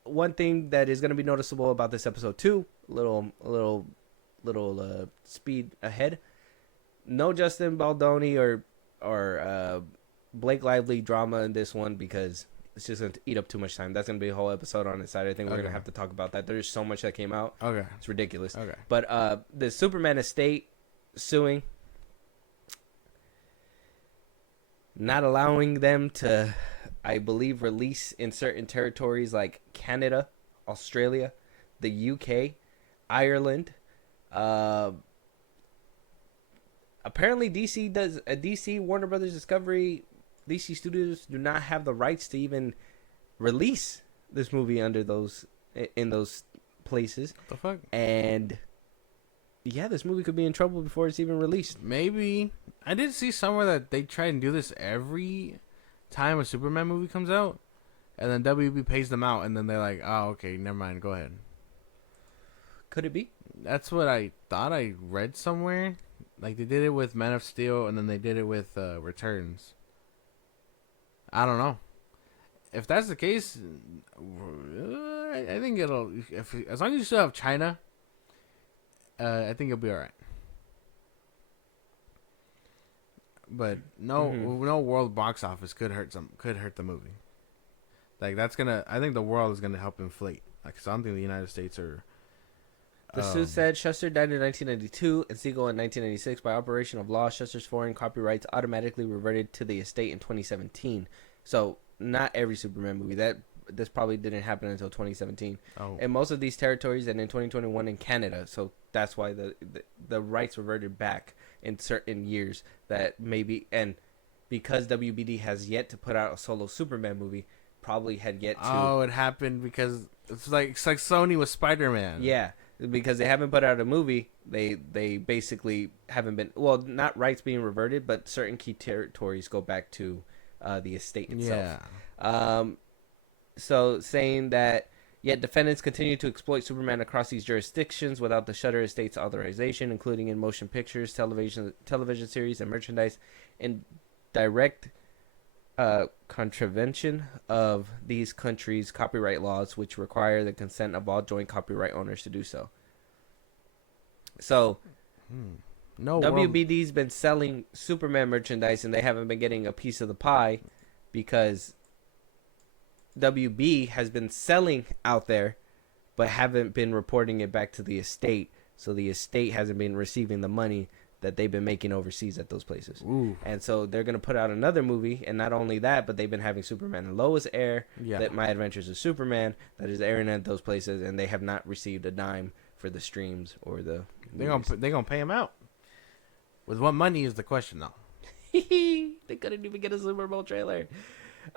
one thing that is going to be noticeable about this episode too, little speed ahead. No Justin Baldoni or Blake Lively drama in this one because it's just going to eat up too much time. That's going to be a whole episode on its side. I think we're going to have to talk about that. There's so much that came out. Okay. It's ridiculous. Okay. But the Superman Estate suing, not allowing them to, I believe, release in certain territories like Canada, Australia, the UK, Ireland. Apparently DC Warner Brothers Discovery, DC Studios do not have the rights to even release this movie in those places. What the fuck? And yeah, this movie could be in trouble before it's even released. Maybe. I did see somewhere that they try and do this every time a Superman movie comes out, and then WB pays them out, and then they're like, oh, okay, never mind, go ahead. Could it be? That's what I thought I read somewhere. Like, they did it with Man of Steel, and then they did it with Returns. I don't know. If that's the case, I think it'll... as long as you still have China, I think it'll be alright. But no world box office could hurt the movie. Like, that's gonna... I think the world is gonna help inflate. Like, 'cause I don't think the United States are... The suit said Shuster died in 1992 and Siegel in 1996. By operation of law, Shuster's foreign copyrights automatically reverted to the estate in 2017. So not every Superman movie. This probably didn't happen until 2017. Oh. And most of these territories, and in 2021 in Canada. So that's why the rights reverted back in certain years. That maybe, and because WBD has yet to put out a solo Superman movie, probably had yet to. Oh, it happened because it's like Sony with Spider-Man. Yeah. Because they haven't put out a movie, they basically haven't been, well, not rights being reverted, but certain key territories go back to the estate itself. Yeah. So saying that, yet defendants continue to exploit Superman across these jurisdictions without the Shutter Estate's authorization, including in motion pictures, television series, and merchandise, in direct contravention of these countries' copyright laws, which require the consent of all joint copyright owners to do so. So, WBD's been selling Superman merchandise, and they haven't been getting a piece of the pie because WB has been selling out there, but haven't been reporting it back to the estate. So the estate hasn't been receiving the money that they've been making overseas at those places. Ooh. And so they're going to put out another movie, and not only that, but they've been having Superman and Lois air, that My Adventures of Superman, that is airing at those places, and they have not received a dime for the streams or the They're gonna pay him out. With what money is the question, though? They couldn't even get a Super Bowl trailer.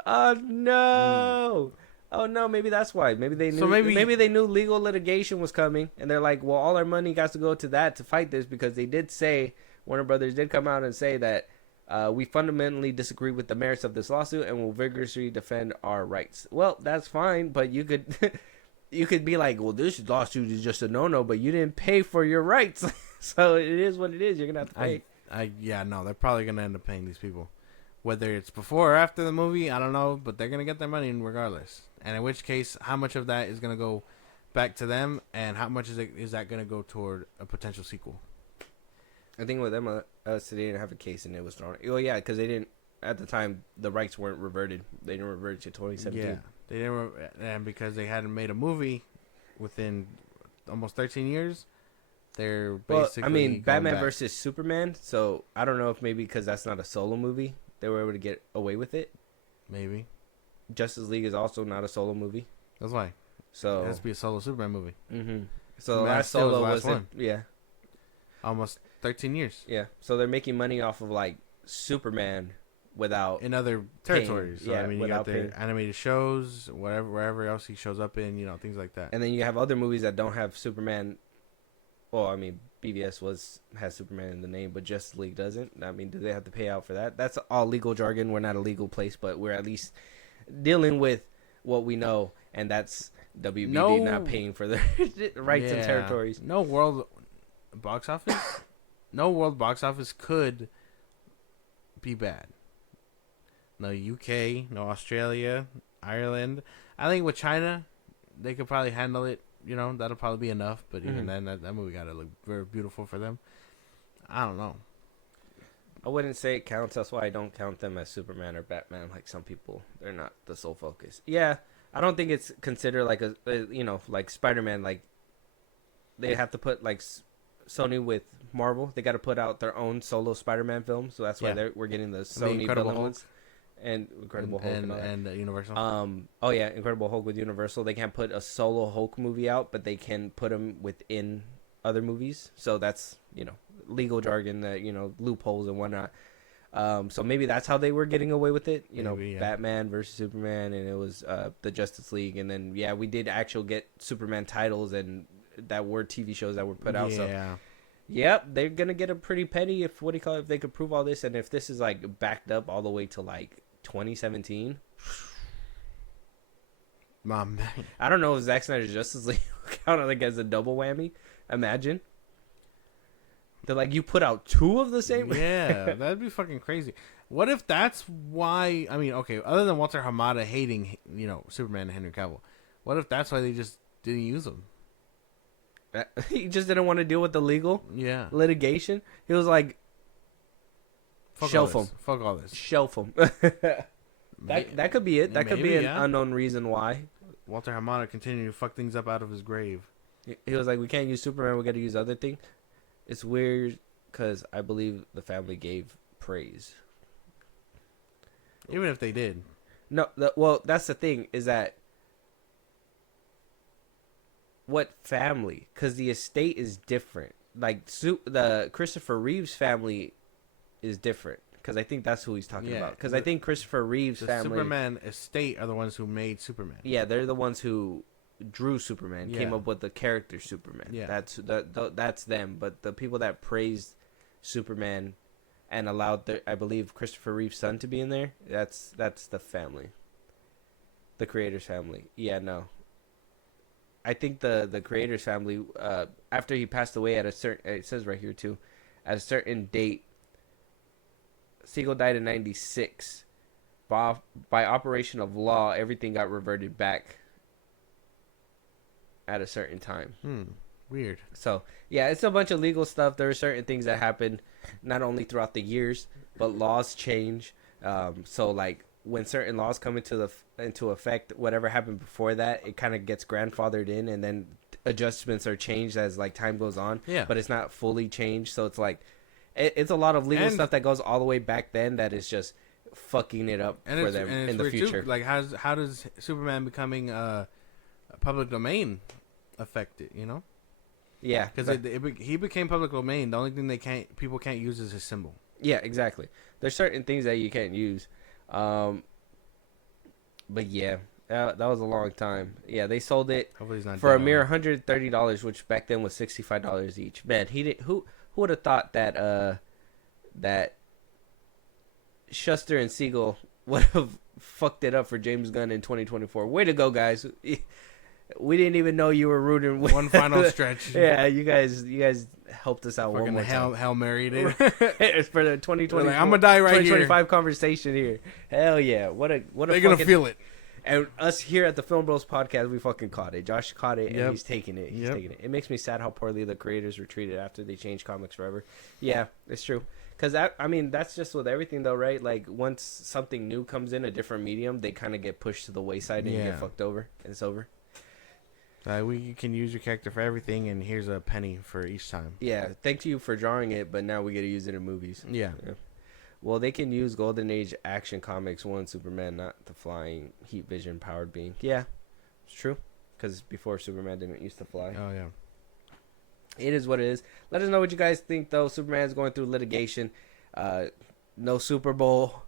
Oh, no. Oh, no, maybe that's why. Maybe they knew. So maybe they knew legal litigation was coming, and they're like, well, all our money got to go to that to fight this, because they did say, Warner Brothers did come out and say that we fundamentally disagree with the merits of this lawsuit and will vigorously defend our rights. Well, that's fine, but you could you could be like, well, this lawsuit is just a no-no, but you didn't pay for your rights. So it is what it is. You're going to have to pay. They're probably going to end up paying these people. Whether it's before or after the movie, I don't know, but they're going to get their money regardless. And in which case, how much of that is going to go back to them, and how much is that going to go toward a potential sequel? I think with them, they didn't have a case, and it was thrown. Oh, yeah, because they didn't, at the time, the rights weren't reverted. They didn't revert to 2017. Yeah, they didn't, and because they hadn't made a movie within almost 13 years, they're basically Batman versus Superman, so I don't know if maybe because that's not a solo movie, they were able to get away with it. Maybe. Justice League is also not a solo movie. That's why. So it has to be a solo Superman movie. Mm-hmm. So the Man last of Steel was Solo the last was one. yeah, Almost 13 years yeah. So they're making money off of like Superman without in other territories. So, yeah, I mean, you got without their paying. animated shows, wherever else he shows up in, things like that. And then you have other movies that don't have Superman. Well, I mean, BVS has Superman in the name, but Justice League doesn't. I mean, do they have to pay out for that? That's all legal jargon. We're not a legal place, but we're at least dealing with what we know, and that's WBD not paying for their rights and territories. No world box office. No world box office could be bad. No UK, no Australia, Ireland. I think with China, they could probably handle it. That'll probably be enough. But even then, that movie got to look very beautiful for them. I don't know. I wouldn't say it counts. That's why I don't count them as Superman or Batman. Like some people, they're not the sole focus. Yeah, I don't think it's considered like like Spider-Man. Like they have to put like Sony with Marvel. They got to put out their own solo Spider-Man film. So that's why we're getting the Sony Incredible villain Hulk. ones. And Incredible Hulk and Universal. Oh yeah, Incredible Hulk with Universal. They can't put a solo Hulk movie out, but they can put them within other movies. So that's legal jargon that loopholes and whatnot. So maybe that's how they were getting away with it. Batman versus Superman, and it was the Justice League, and then we did actually get Superman titles and that were TV shows that were put out. So yep, they're gonna get a pretty penny if if they could prove all this, and if this is like backed up all the way to like 2017. My man. I don't know if Zack Snyder's Justice League counted like as a double whammy. Imagine. They're like, you put out two of the same. Yeah, that'd be fucking crazy. What if that's why? I mean, okay, other than Walter Hamada hating, Superman and Henry Cavill, what if that's why they just didn't use them? He just didn't want to deal with the legal litigation. He was like, shelf them. Fuck all this. Shelf them. that could be it. That could be an unknown reason why. Walter Hamada continued to fuck things up out of his grave. He was like, we can't use Superman. We got to use other things. It's weird because I believe the family gave praise. Even if they did. No, well, that's the thing is that what family? Because the estate is different. Like the Christopher Reeve's family is different. Because I think that's who he's talking about. Because I think Christopher Reeve's family, Superman estate, are the ones who made Superman. Yeah, they're the ones who drew Superman, came up with the character Superman. Yeah, that's them. But the people that praised Superman and allowed I believe Christopher Reeve's son to be in there, that's the family, the creator's family. Yeah, no. I think the creator's family, after he passed away at a certain, it says right here too, at a certain date. Siegel died in 96. By operation of law, everything got reverted back at a certain time. Weird. So, yeah, it's a bunch of legal stuff. There are certain things that happen not only throughout the years, but laws change. So, like, when certain laws come into effect, whatever happened before that, it kind of gets grandfathered in, and then adjustments are changed as, like, time goes on. Yeah. But it's not fully changed, so it's like, it's a lot of legal stuff that goes all the way back then that is just fucking it up for them in the future. Too. Like, how does Superman becoming a public domain affect it? Yeah, because he became public domain. The only thing people can't use is his symbol. Yeah, exactly. There's certain things that you can't use. But yeah, that was a long time. Yeah, they sold it for a mere $130, which back then was $65 each. Man, who would have thought that that Shuster and Siegel would have fucked it up for James Gunn in 2024? Way to go, guys. We didn't even know you were rooting. One final stretch. Yeah, you guys helped us out fucking one more time. Hail Mary it. It's for the 2024. Like, I'm gonna die right 2025 here. conversation here. Hell yeah! What a They're gonna feel it. And us here at the FilmBros podcast, we fucking caught it. Josh caught it, and he's taking it. He's taking it. It makes me sad how poorly the creators were treated after they changed comics forever. Yeah, it's true. Because, I mean, that's just with everything, though, right? Like, once something new comes in, a different medium, they kind of get pushed to the wayside and get fucked over, and it's over. We can use your character for everything, and here's a penny for each time. Yeah, thank you for drawing it, but now we get to use it in movies. Yeah. Well, they can use Golden Age Action Comics 1 Superman, not the flying heat vision powered being. Yeah, it's true. Because before Superman didn't used to fly. Oh, yeah. It is what it is. Let us know what you guys think, though. Superman's going through litigation. No Super Bowl.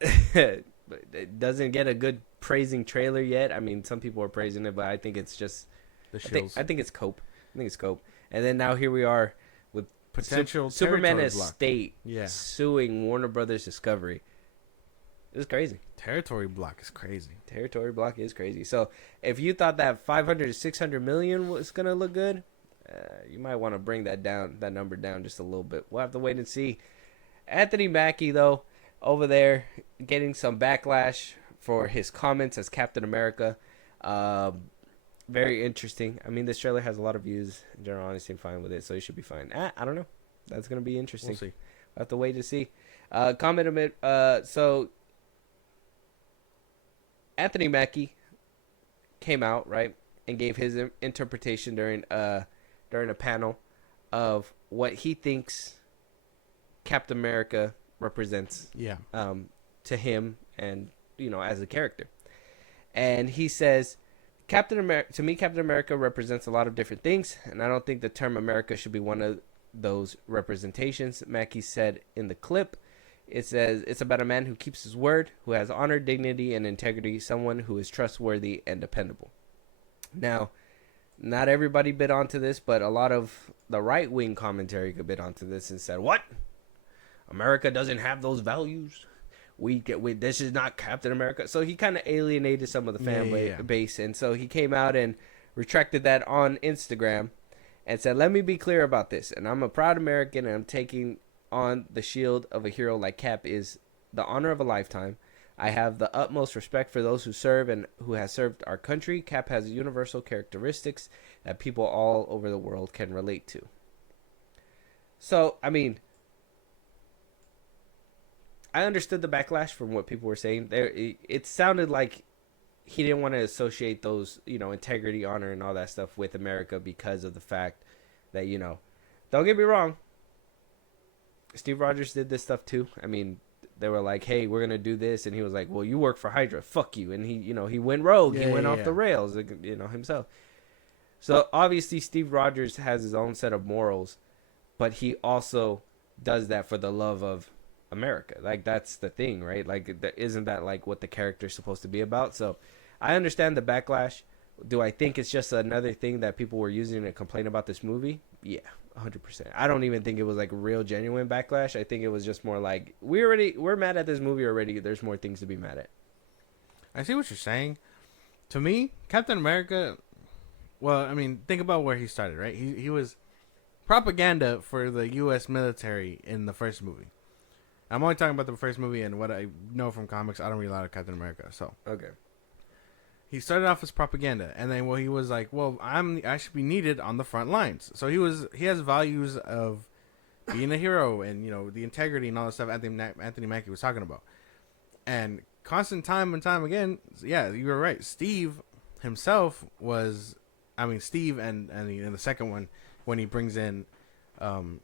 It doesn't get a good praising trailer yet. I mean, some people are praising it, but I think it's just I think it's cope. I think it's cope. And then now here we are with Potential Superman territory block. estate Yeah. suing Warner Brothers Discovery. It's crazy. Territory block is crazy. Territory block is crazy. So if you thought that 500 to 600 million was gonna look good, you might want to bring that number down just a little bit. We'll have to wait and see. Anthony Mackie, though, over there getting some backlash for his comments as Captain America. Very interesting. I mean, this trailer has a lot of views. In general, honestly, I'm fine with it, so you should be fine. I don't know. That's gonna be interesting. We'll see. We'll have to wait to see. Comment a bit. So Anthony Mackie came out, right, and gave his interpretation during a panel of what he thinks Captain America represents Yeah. to him and, as a character. And he says, to me, Captain America represents a lot of different things, and I don't think the term America should be one of those representations. Mackie said in the clip, it says, it's about a man who keeps his word, who has honor, dignity, and integrity, someone who is trustworthy and dependable. Now, not everybody bit onto this, but a lot of the right-wing commentary could bit onto this and said, what? America doesn't have those values? This is not Captain America. So he kind of alienated some of the fan base, and so he came out and retracted that on Instagram and said, let me be clear about this, and I'm a proud American, and I'm taking on the shield of a hero like Cap is the honor of a lifetime. I have the utmost respect for those who serve and who has served our country. Cap has universal characteristics that people all over the world can relate to. So, I mean, I understood the backlash from what people were saying. It sounded like he didn't want to associate those, integrity, honor, and all that stuff with America because of the fact that, don't get me wrong, Steve Rogers did this stuff too. I mean, they were like, hey, we're going to do this. And he was like, well, you work for Hydra. Fuck you. And he went rogue. He went off the rails, himself. So obviously Steve Rogers has his own set of morals, but he also does that for the love of America. Like, that's the thing, right? Like, isn't that like what the character's supposed to be about? So I understand the backlash. Do I think it's just another thing that people were using to complain about this movie? Yeah, 100%. I don't even think it was like real genuine backlash. I think it was just more like, we're mad at this movie already. There's more things to be mad at. I see what you're saying. To me, Captain America, well, I mean, think about where he started, right? He was propaganda for the U.S. military in the first movie. I'm only talking about the first movie and what I know from comics. I don't read a lot of Captain America, so. Okay. He started off as propaganda, and then he was like, well, I should be needed on the front lines. So he has values of being a hero and, the integrity and all that stuff Anthony Mackie was talking about. And constant time and time again, yeah, you were right. Steve himself was, Steve and in the second one, when he brings in Anthony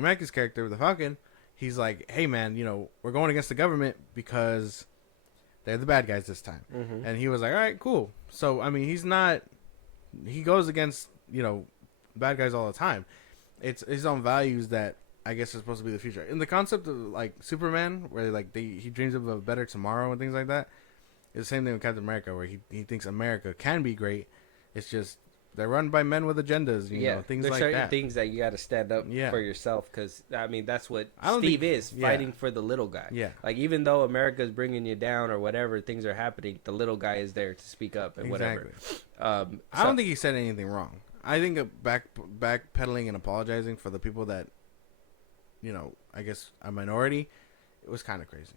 Mackie's character, the Falcon, he's like, hey, man, we're going against the government because they're the bad guys this time. Mm-hmm. And he was like, all right, cool. So, he goes against, bad guys all the time. It's his own values that I guess are supposed to be the future. In the concept of, like, Superman, where, like, he dreams of a better tomorrow and things like that, it's the same thing with Captain America, where he thinks America can be great. It's just, they're run by men with agendas, things like that. There's certain things that you got to stand up for yourself, because, that's what Steve is, fighting for the little guy. Yeah. Like, even though America's bringing you down or whatever, things are happening, the little guy is there to speak up and whatever. I don't think he said anything wrong. I think backpedaling and apologizing for the people that, I guess a minority, it was kind of crazy.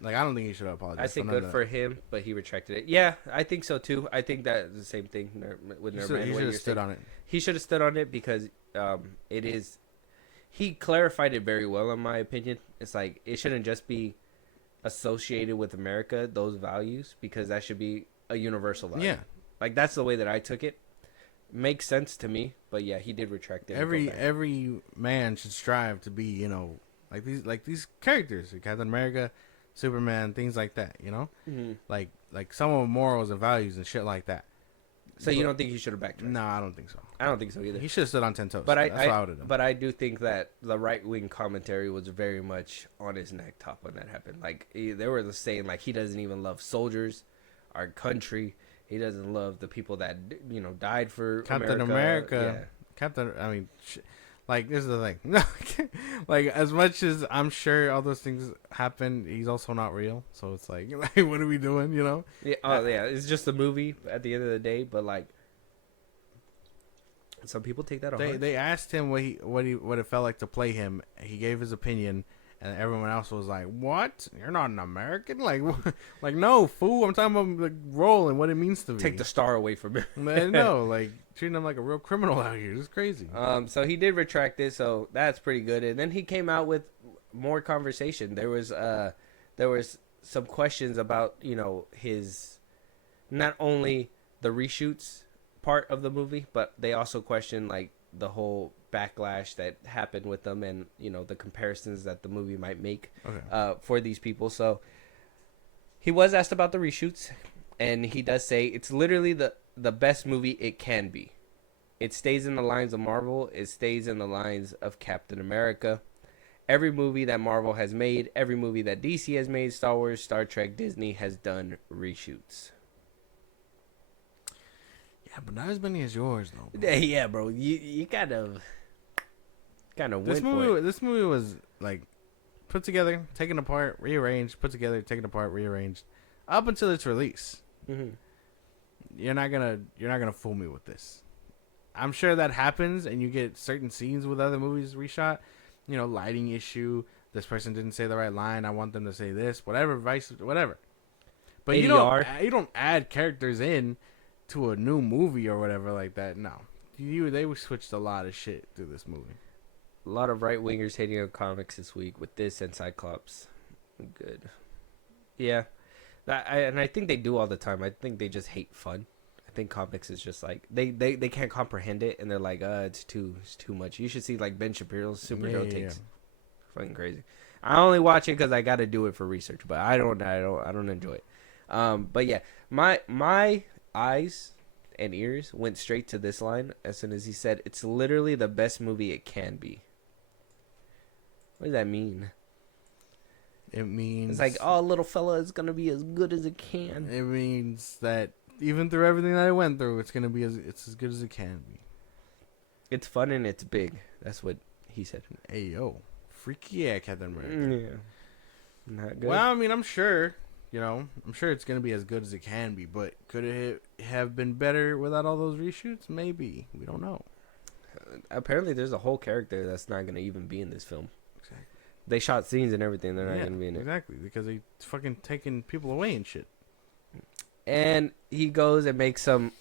Like, I don't think he should have apologized. I think good for him, but he retracted it. Yeah, I think so too. I think that's the same thing with Nerdman. He should have stood on it. He should have stood on it because it is. He clarified it very well, in my opinion. It's like it shouldn't just be associated with America, those values, because that should be a universal value. Yeah, like that's the way that I took it. Makes sense to me, but yeah, he did retract it. Every man should strive to be, like these characters, like Captain America, Superman, things like that, Mm-hmm. like someone with morals and values and shit like that. So you don't think he should have backtracked? No, I don't think so. I don't think so either. He should have stood on 10 toes. But That's what I would have done. But I do think that the right wing commentary was very much on his neck top when that happened. Like they were saying, like he doesn't even love soldiers, our country. He doesn't love the people that died for Captain America. Yeah. Captain. I mean, like this is the thing. Like as much as I'm sure all those things happen, he's also not real. So it's like what are we doing? You know? Yeah. Oh yeah. It's just a movie at the end of the day. But like, some people take that on. They asked him what it felt like to play him. He gave his opinion. And everyone else was like, "What? You're not an American? Like, like no, fool! I'm talking about the role and what it means to me. Take the star away from him." No, like treating him like a real criminal out here. It's crazy. So he did retract it, so that's pretty good. And then he came out with more conversation. There was some questions about his not only the reshoots part of the movie, but they also questioned like the whole backlash that happened with them and the comparisons that the movie might make for these people. So he was asked about the reshoots, and he does say it's literally the best movie it can be. It stays in the lines of Marvel. It stays in the lines of Captain America. Every movie that Marvel has made, every movie that DC has made, Star Wars, Star Trek, Disney has done reshoots. Yeah, but not as many as yours though. Bro. Yeah, bro. You kind of This movie was like put together, taken apart, rearranged, put together, taken apart, rearranged, up until its release. Mm-hmm. You're not gonna fool me with this. I'm sure that happens, and you get certain scenes with other movies reshot. Lighting issue. This person didn't say the right line. I want them to say this. Whatever, whatever. But ADR. you don't add characters in to a new movie or whatever like that. No, they switched a lot of shit through this movie. A lot of right wingers hating on comics this week with this and Cyclops. Good. Yeah. I think they do all the time. I think they just hate fun. I think comics is just like they can't comprehend it, and they're like, it's too much. You should see like Ben Shapiro's Superhero takes. Fucking crazy. I only watch it because I got to do it for research, but I don't enjoy it. But yeah, my eyes and ears went straight to this line as soon as he said, "It's literally the best movie it can be." What does that mean? It means it's like, oh, little fella is gonna be as good as it can. It means that even through everything that I went through, it's gonna be it's as good as it can be. It's fun and it's big. That's what he said. Hey yo, freaky yeah, Captain America. Yeah, not good. Well, I mean, I'm sure it's gonna be as good as it can be, but could it have been better without all those reshoots? Maybe. We don't know. Apparently, there's a whole character that's not gonna even be in this film. Exactly. They shot scenes and everything. They're not gonna be in it. Exactly, because they fucking taking people away and shit. And he goes and makes some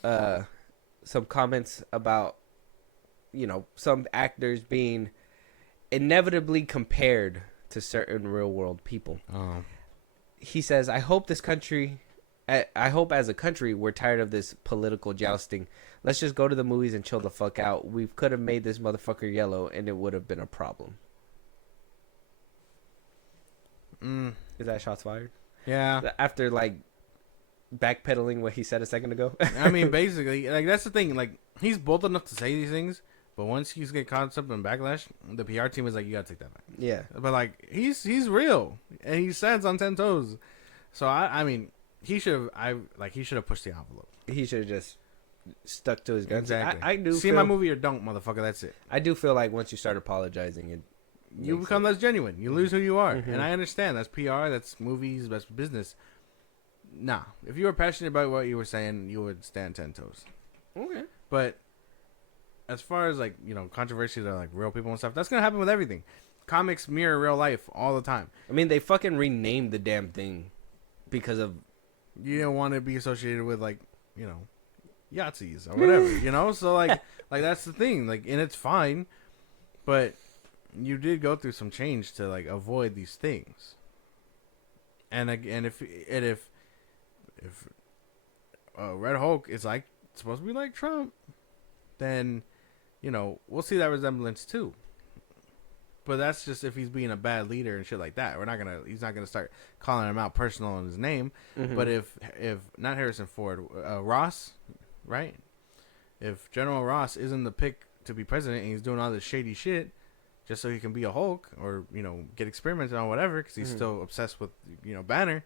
comments about, some actors being inevitably compared to certain real world people. Oh. He says, I hope as a country we're tired of this political jousting. Let's just go to the movies and chill the fuck out. We could have made this motherfucker yellow and it would have been a problem. Is that shots fired? Yeah. After like backpedaling what he said a second ago. I mean, basically, like that's the thing. Like he's bold enough to say these things, but once he's get caught up in backlash, the PR team is like, you gotta take that back. Yeah. But like he's real and he stands on 10 toes. So I mean, he should have pushed the envelope. He should have just stuck to his guns. Exactly. I do see my movie or don't, motherfucker. That's it. I do feel like once you start apologizing, you become less genuine. You lose who you are, and I understand that's PR, that's movies, that's business. Nah, if you were passionate about what you were saying, you would stand 10 toes. Okay. But as far as like controversy to like real people and stuff, that's gonna happen with everything. Comics mirror real life all the time. I mean, they fucking renamed the damn thing because of you don't want to be associated with like Yahtzees or whatever. So like that's the thing. Like, and it's fine, but you did go through some change to like avoid these things. And again, if Red Hulk is like supposed to be like Trump, then we'll see that resemblance too. But that's just if he's being a bad leader and shit like that. He's not gonna start calling him out personal in his name. Mm-hmm. But if not Harrison Ford, Ross, right? If General Ross isn't the pick to be president and he's doing all this shady shit just so he can be a Hulk or, get experimented on whatever because he's still obsessed with, Banner,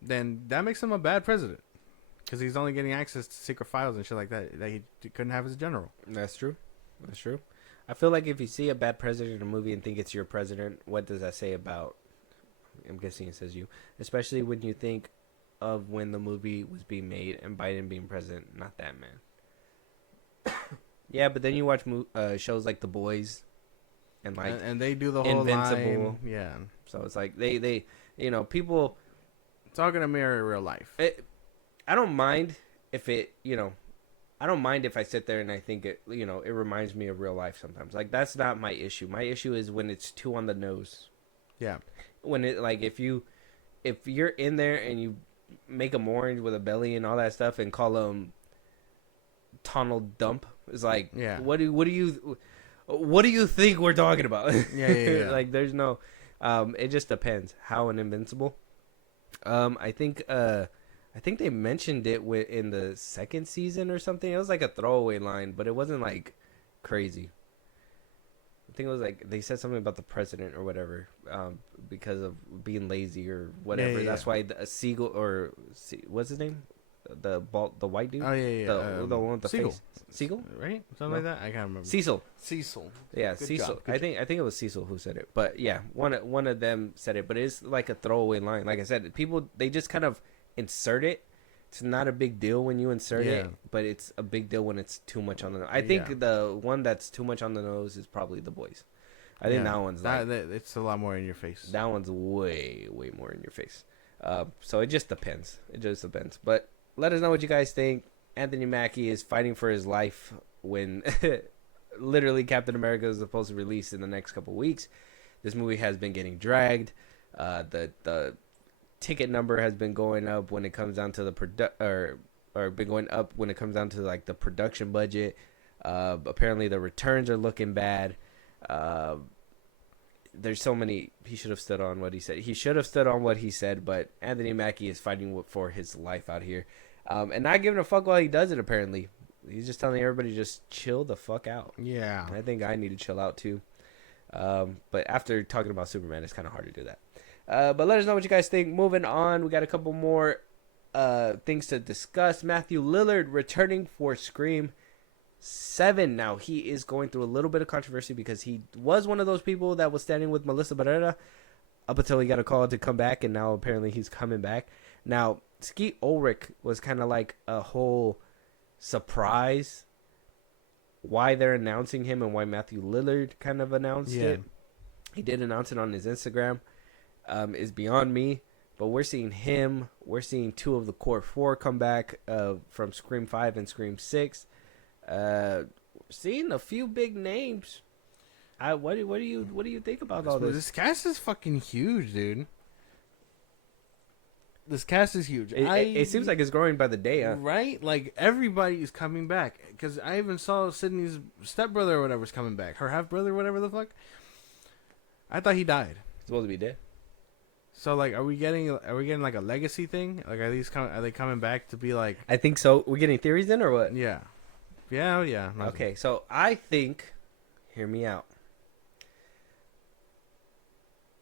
then that makes him a bad president because he's only getting access to secret files and shit like that he couldn't have as a general. That's true. That's true. I feel like if you see a bad president in a movie and think it's your president, what does that say about, I'm guessing it says you, especially when you think of when the movie was being made and Biden being president. Not that, man. Yeah, but then you watch shows like The Boys, and they do the whole Invincible. line. Yeah. So it's like they people. It's all gonna mirror real life. I don't mind if it, I don't mind if I sit there and I think it, it reminds me of real life sometimes. Like that's not my issue. My issue is when it's too on the nose. Yeah. When it if you're in there and you make them orange with a belly and all that stuff and call them Donald Dump, it's like, yeah. What do you think we're talking about? Yeah. Like there's no, it just depends how an Invincible. I think they mentioned it in the second season or something. It was like a throwaway line, but it wasn't like crazy. I think it was like they said something about the president or whatever, because of being lazy or whatever. Yeah. That's why a Siegel what's his name? The white dude. Oh yeah. The one with the Siegel. face. Siegel, right? Something like that. I can't remember. Cecil. Yeah, Good Cecil. job. I think it was Cecil who said it. But yeah, one of them said it. But it's like a throwaway line. Like I said, people they just kind of insert it. It's not a big deal when you insert it, but it's a big deal when it's too much on the nose. I think the one that's too much on the nose is probably The Boys. I think that one's it's a lot more in your face. That one's way more in your face. So it just depends. But let us know what you guys think. Anthony Mackie is fighting for his life when literally Captain America is supposed to release in the next couple weeks. This movie has been getting dragged. The ticket number has been going up when it comes down to the been going up when it comes down to like the production budget. Apparently the returns are looking bad. There's so many. He should have stood on what he said. But Anthony Mackie is fighting for his life out here, and not giving a fuck while he does it. Apparently, he's just telling everybody just chill the fuck out. Yeah, and I think I need to chill out too. But after talking about Superman, it's kind of hard to do that. But let us know what you guys think. Moving on, we got a couple more things to discuss. Matthew Lillard returning for Scream 7. Now he is going through a little bit of controversy because he was one of those people that was standing with Melissa Barrera up until he got a call to come back, and now apparently he's coming back. Now Skeet Ulrich was kind of like a whole surprise why they're announcing him and why Matthew Lillard kind of announced it. He did announce it on his Instagram. Is beyond me, but we're seeing him. We're seeing 2 of the core 4 come back from Scream 5 and Scream 6. Seeing a few big names. What do you think about all this? This cast is fucking huge, dude. This cast is huge. It seems like it's growing by the day, huh? Right? Like everybody is coming back. Because I even saw Sydney's stepbrother or whatever's coming back. Her half brother, whatever the fuck. I thought he died. He's supposed to be dead. So like, are we getting like a legacy thing? Like, are they coming back to be like? I think so. We're getting theories then, or what? Yeah. Okay, so I think, hear me out.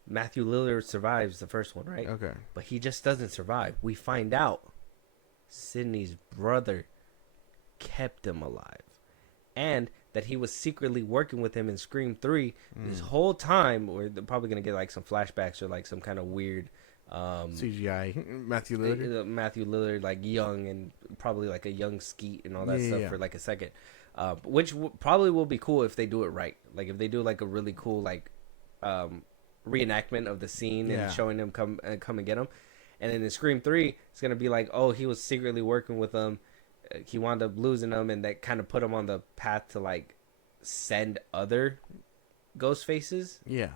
Matthew Lillard survives the first one, right? Okay. But he just doesn't survive. We find out Sydney's brother kept him alive, and that he was secretly working with him in Scream 3 this whole time. Or they're probably gonna get like some flashbacks or like some kind of weird CGI Matthew Lillard, like young and probably like a young Skeet and all that stuff for like a second, which probably will be cool if they do it right. Like if they do like a really cool like reenactment of the scene and showing him come and get him, and then in Scream 3 it's gonna be like, oh, he was secretly working with them. He wound up losing them, and that kind of put him on the path to like send other ghost faces. Yeah.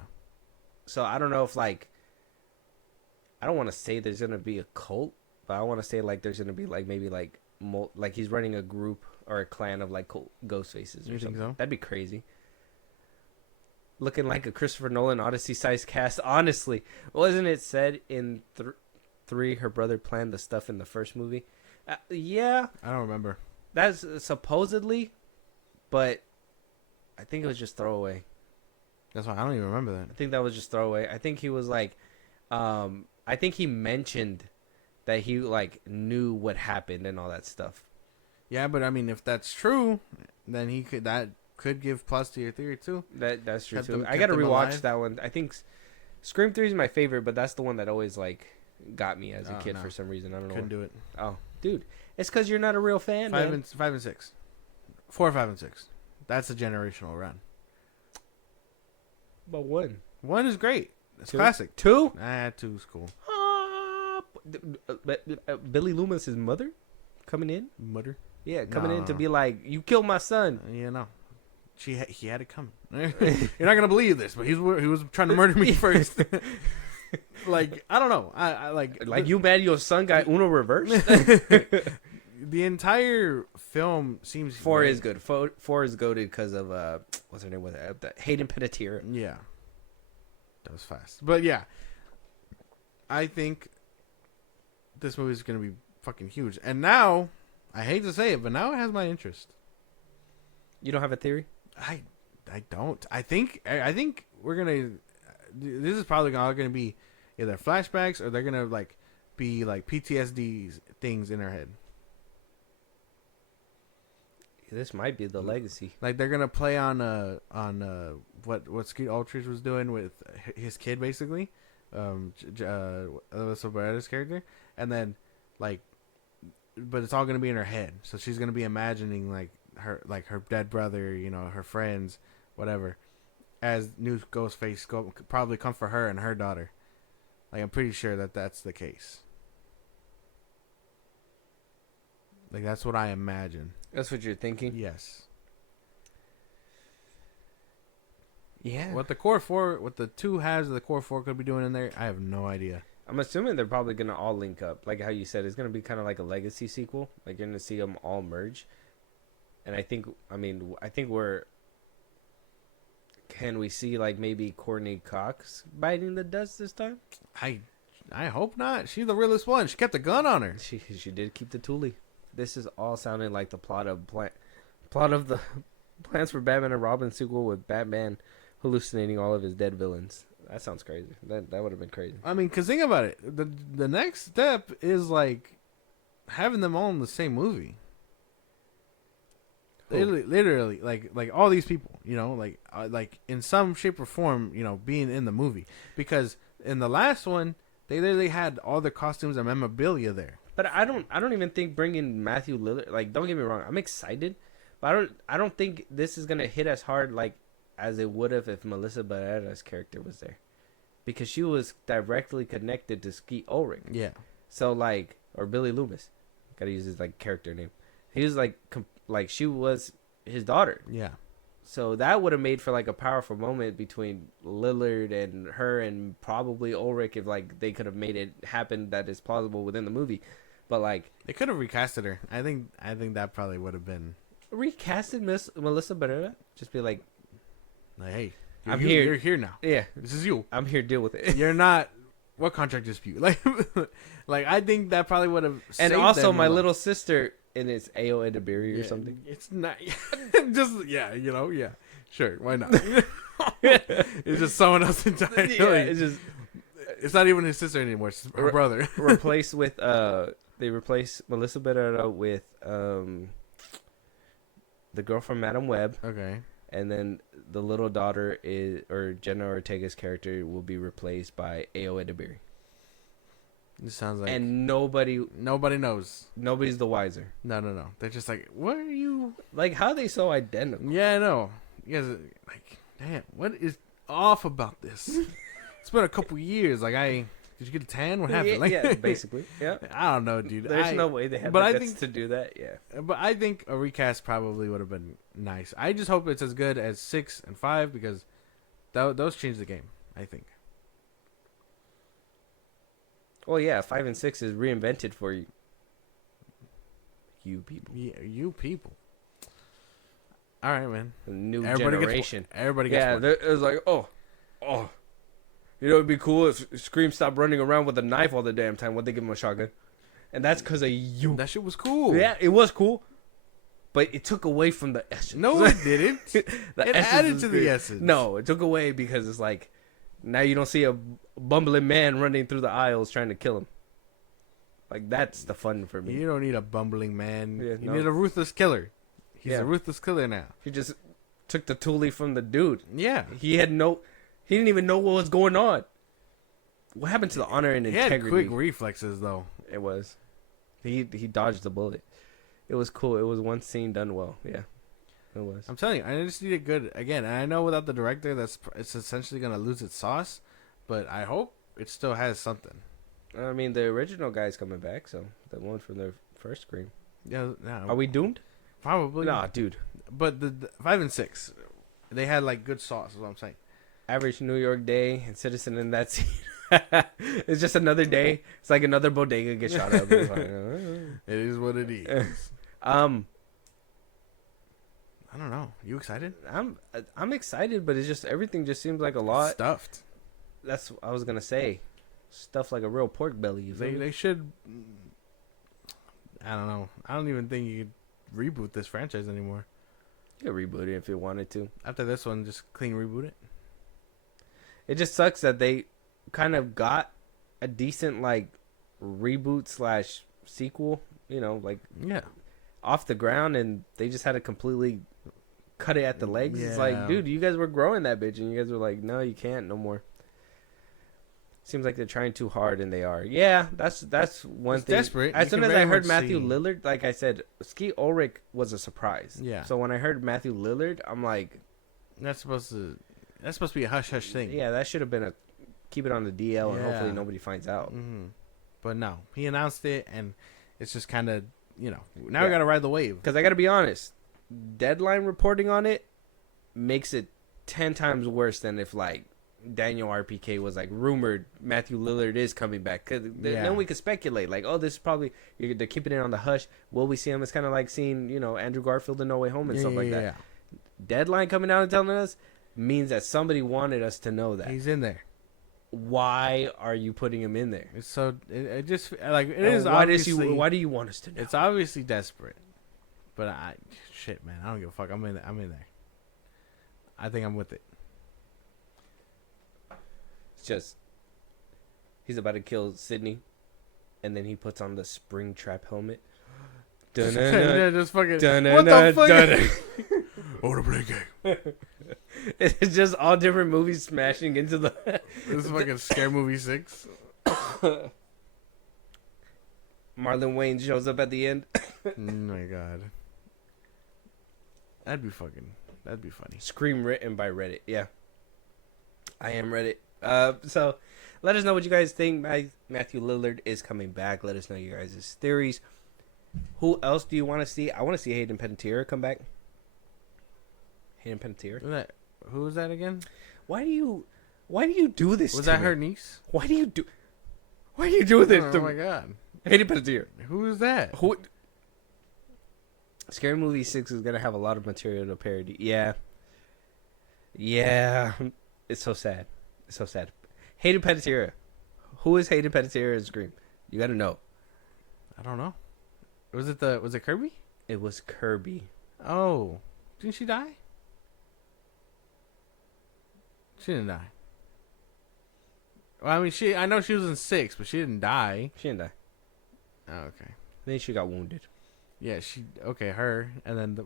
So I don't know if like, I don't want to say there's gonna be a cult, but I want to say like there's gonna be like maybe like like he's running a group or a clan of like ghost faces or you something. Think so? That'd be crazy. Looking like a Christopher Nolan Odyssey-sized cast. Honestly, wasn't it said in 3 her brother planned the stuff in the first movie? Yeah. I don't remember. That's supposedly, but I think it was just throwaway. That's why I don't even remember that. I think that was just throwaway. I think he was like, I think he mentioned that he like knew what happened and all that stuff. Yeah, but I mean, if that's true, then that could give plus to your theory too. That's true Kept too. them- I gotta kept them rewatch alive? that one. I think Scream 3 is my favorite, but that's the one that always like got me as a Oh, kid no. for some reason. I don't know. Couldn't do it. Oh, dude, it's because you're not a real fan, man. 5 and 6, 4, 5, and 6. That's a generational run. But one, 1 is great. It's Two? classic. 2. 2's cool. Billy Loomis's mother coming in. Mutter. Yeah, coming in to No. be like, you killed my son. You know, he had it coming. You're not gonna believe this, but he was trying to murder me first. Like, I don't know. I Like you mad your son got Uno reversed? the entire film seems 4 very- is good. 4 is goated because of what's her name? Was it Hayden Panettiere? Yeah, that was fast. But yeah, I think this movie is gonna be fucking huge. And now, I hate to say it, but now it has my interest. You don't have a theory? I don't. I think we're gonna. This is probably all gonna be either flashbacks or they're gonna like be like PTSD things in her head. This might be the legacy. Like they're gonna play on what Skeet Ulrich was doing with his kid basically, Alyssa Barretta's character, and then like, but it's all gonna be in her head. So she's gonna be imagining like her dead brother, you know, her friends, whatever, as new Ghostface probably come for her and her daughter. Like I'm pretty sure that's the case. Like that's what I imagine. That's what you're thinking? Yes. Yeah. What the 2 halves of the core 4 could be doing in there, I have no idea. I'm assuming they're probably going to all link up. Like how you said, it's going to be kind of like a legacy sequel. Like you're going to see them all merge. And I think can we see like maybe Courtney Cox biting the dust this time? I hope not. She's the realest one. She kept a gun on her. She did keep the toolie. This is all sounding like the plot of the Plans for Batman and Robin sequel with Batman hallucinating all of his dead villains. That sounds crazy. That would have been crazy. I mean, cause think about it. The next step is like having them all in the same movie. Literally, like all these people, you know, like in some shape or form, you know, being in the movie. Because in the last one, they literally had all the costumes and memorabilia there. But I don't even think bringing Matthew Lillard, like, don't get me wrong, I'm excited, but I don't think this is gonna hit as hard like as it would have if Melissa Barrera's character was there, because she was directly connected to Skeet Ulrich. Yeah. So like, or Billy Loomis, gotta use his like character name. He was like she was his daughter. Yeah. So that would have made for like a powerful moment between Lillard and her, and probably Ulrich if like they could have made it happen that is plausible within the movie. But like They could have recasted her. I think that probably would have been recasted Melissa Barrera, just be like, hey, I'm here. You're here now. yeah, This is you. I'm here, deal with it. You're not. What contract dispute? Like I think that probably would have. And saved also them my a lot. little sister, and it's Ao Edebiri or something. It's not just you know, yeah. Sure, why not? It's just someone else entirely. Yeah, it's just It's not even his sister anymore. It's her brother. replaced with they replaced Melissa Barrera with the girl from Madam Web, Okay. and then the little daughter Jenna Ortega's character will be replaced by Ao Edebiri. It sounds like And nobody knows. nobody's the wiser. No. They're just like, what are you? Like, how are they so identical? Yeah, I know. You guys are like, damn, what is off about this? It's been a couple years. Like, did you get a tan? What happened? Like, Yeah, basically. Yeah. I don't know, dude. There's no way they had but the I guts think- to do that. Yeah. But I think a recast probably would have been nice. I just hope it's as good as 6 and 5 because those changed the game, I think. Well, yeah, 5 and 6 is reinvented for you. You people. Yeah, you people. All right, man. The new Everybody generation. gets one. Everybody gets Yeah, one. it was like, oh. You know, it'd be cool if Scream stopped running around with a knife all the damn time. What'd they give him a shotgun? And that's because of you. That shit was cool. Yeah, it was cool. but it took away from the essence. No, it didn't. The It essence added is to the great. essence. No, it took away because it's like now you don't see a bumbling man running through the aisles trying to kill him. Like that's the fun for me. You don't need a bumbling man. Yeah, you no. need a ruthless killer. He's Yeah. a ruthless killer now. He just took the toolie from the dude. Yeah. He didn't even know what was going on. What happened to the honor and He had integrity? quick reflexes though. It was. He dodged the bullet. It was cool. It was one scene done well. Yeah, it was. I'm telling you, I just need it good again. And I know without the director, it's essentially gonna lose its sauce. But I hope it still has something. I mean, the original guy's coming back, so the one from the first Scream. Yeah. Are we doomed? Probably. Nah, dude. But the 5 and 6, they had like good sauce. Is what I'm saying. Average New York day and citizen in that scene. It's just another day. It's like another bodega gets shot up. It's like, It is what it is. I don't know. You excited? I'm excited, but it's just everything just seems like a lot. Stuffed. That's what I was gonna say. Stuff like a real pork belly. You feel me? They should. I don't know. I don't even think you could reboot this franchise anymore. You could reboot it if you wanted to. After this one, just clean reboot it. It just sucks that they kind of got a decent like reboot / sequel, you know, like Yeah. off the ground, and they just had to completely cut it at the legs. It's Yeah. like, dude, you guys were growing that bitch, and you guys were like, no, you can't no more. Seems like they're trying too hard, and they are. Yeah, that's one It's thing. desperate. As You soon can as I very heard much Matthew see- Lillard, like I said, Skeet Ulrich was a surprise. Yeah. So when I heard Matthew Lillard, I'm like, That's supposed to be a hush hush thing. yeah, that should have been keep it on the DL, and hopefully Yeah. nobody finds out. Hmm. But no, he announced it, and it's just kind of now Yeah. we gotta ride the wave. Because I got to be honest, Deadline reporting on it makes it 10 times worse than if like Daniel RPK was like rumored Matthew Lillard is coming back. Because then we could speculate like, oh, this is probably they're keeping it on the hush. Will we see him? It's kind of like seeing Andrew Garfield in No Way Home and stuff like that. Yeah. Deadline coming out and telling us means that somebody wanted us to know that. He's in there. Why are you putting him in there? It's so it just like it And is obviously. why do you want us to know? It's obviously desperate, but shit, man, I don't give a fuck. I'm in there. I think I'm with it. It's just he's about to kill Sydney, and then he puts on the spring trap helmet. Yeah, just fucking. Dun-dun-dun, What the fuck? dun-dun. Oh, to play game. It's just all different movies smashing into the. This is fucking Scare Movie 6. Marlon Wayne shows up at the end. Oh my god. That'd be funny. Scream written by Reddit. Yeah, I am Reddit. So let us know what you guys think. Matthew Lillard is coming back. Let us know your guys' theories. Who else do you want to see? I want to see Hayden Panettiere come back. Hayden Panettiere. Who was that again? Why do you do this? Was to that me? her niece? Why do you do this Oh to my me? god. Hayden Panettiere. Who is that? Who? Scary Movie 6 is gonna have a lot of material to parody. Yeah. It's so sad. Hayden Panettiere. Who is Hayden Panettiere in Scream? You gotta know. I don't know. Was it Kirby? It was Kirby. Oh, didn't she die? She didn't die. Well, I mean, I know she was in 6, but she didn't die. She didn't die. Oh, okay. Then she got wounded. Yeah, her, and then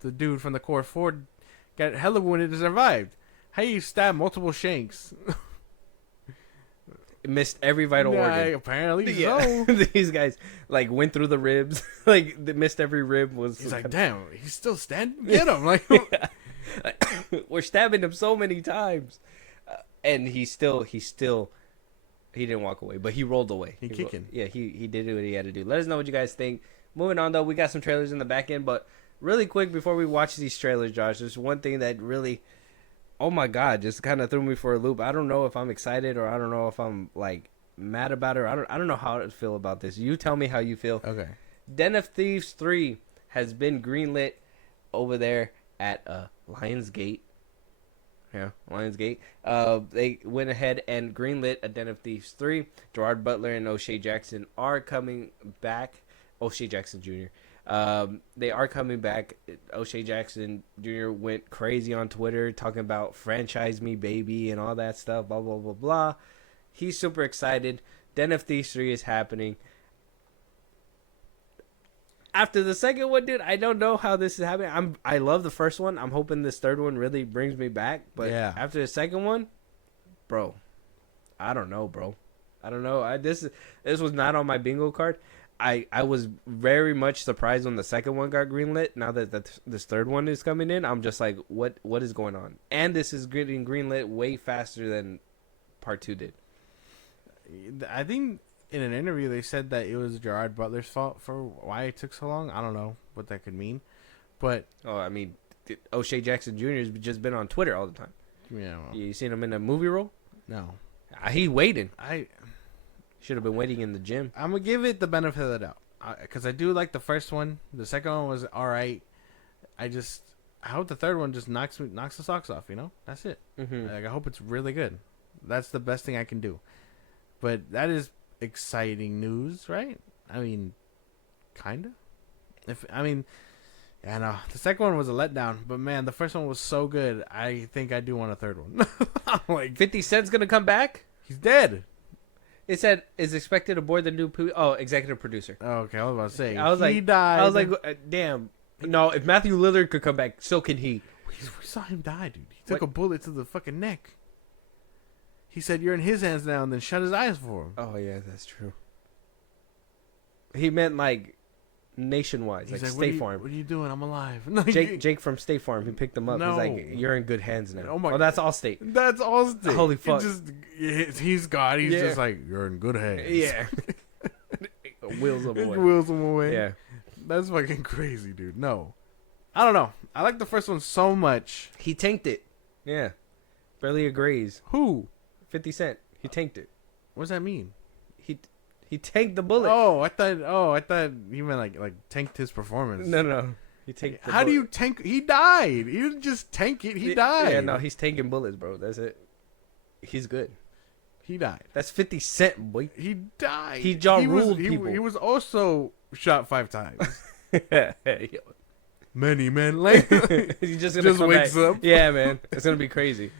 the dude from the Core 4 got hella wounded and survived. How you stab multiple shanks? It missed every vital organ. Apparently Yeah. so. These guys like went through the ribs. Like they missed every rib. He's like, damn, he's still standing. Get him! Like, we're stabbing him so many times, and he didn't walk away, but he rolled away. He kicking. He did what he had to do. Let us know what you guys think. Moving on though, we got some trailers in the back end, but really quick before we watch these trailers, Josh, there's one thing that really, oh my god, just kind of threw me for a loop. I don't know if I'm excited or I don't know if I'm like mad about it. Or I don't know how to feel about this. You tell me how you feel. okay. Den of Thieves 3 has been greenlit over there at Lionsgate. Yeah, Lionsgate. They went ahead and greenlit a Den of Thieves 3. Gerard Butler and O'Shea Jackson are coming back. O'Shea Jackson Jr. They are coming back. O'Shea Jackson Jr. went crazy on Twitter talking about franchise me, baby, and all that stuff. Blah blah blah blah. He's super excited. Den of Thieves 3 is happening. After the second one, dude, I don't know how this is happening. I love the first one. I'm hoping this third one really brings me back. But Yeah. after the second one, bro, I don't know, bro. I don't know. This was not on my bingo card. I was very much surprised when the second one got greenlit. Now that this third one is coming in, I'm just like, what is going on? And this is getting greenlit way faster than Part 2 did. I think in an interview they said that it was Gerard Butler's fault for why it took so long. I don't know what that could mean, but Oh, I mean, O'Shea Jackson Jr. has just been on Twitter all the time. yeah, You seen him in a movie role? no, He waiting. I Should have been waiting in the gym. I'm gonna give it the benefit of the doubt because I do like the first one. The second one was all right. I hope the third one just knocks the socks off. You know, that's it. Mm-hmm. Like I hope it's really good. That's the best thing I can do. But that is exciting news, right? I mean, kinda. Yeah, no. The second one was a letdown, but man, the first one was so good. I think I do want a third one. I'm like, 50 Cent's gonna come back. he's dead. It said is expected aboard the new executive producer. Oh, okay, I was about to say I was he like, died. I was like, damn. No, if Matthew Lillard could come back, so can he. we saw him die, dude. He took What? a bullet to the fucking neck. He said, "You're in his hands now," and then shut his eyes for him. Oh yeah, that's true. He meant like nationwide, He's like "What are State you- Farm. What are you doing? I'm alive. No, Jake from State Farm, he picked him up. No. He's like, you're in good hands now. Oh my- that's Allstate. That's all. Holy fuck. He's God. He's Yeah. just like, you're in good hands. Yeah. Wheels him It away. wheels him away. Yeah. That's fucking crazy, dude. No. I don't know. I like the first one so much. He tanked it. Yeah. Barely agrees. Who? 50 Cent. He tanked it. What does that mean? He tanked the bullet. Oh, I thought you meant like tanked his performance. No. He tanked the How do bullet. you tank? He died. He didn't just tank it. He died. Yeah, no, he's tanking bullets, bro. That's it. He's good. He died. That's 50 Cent, boy. He died. He jaw was- ruled he, people. He was also shot 5 times. Yo, Many men later. he's just gonna Just come wakes back. up. Yeah, man. It's gonna be crazy.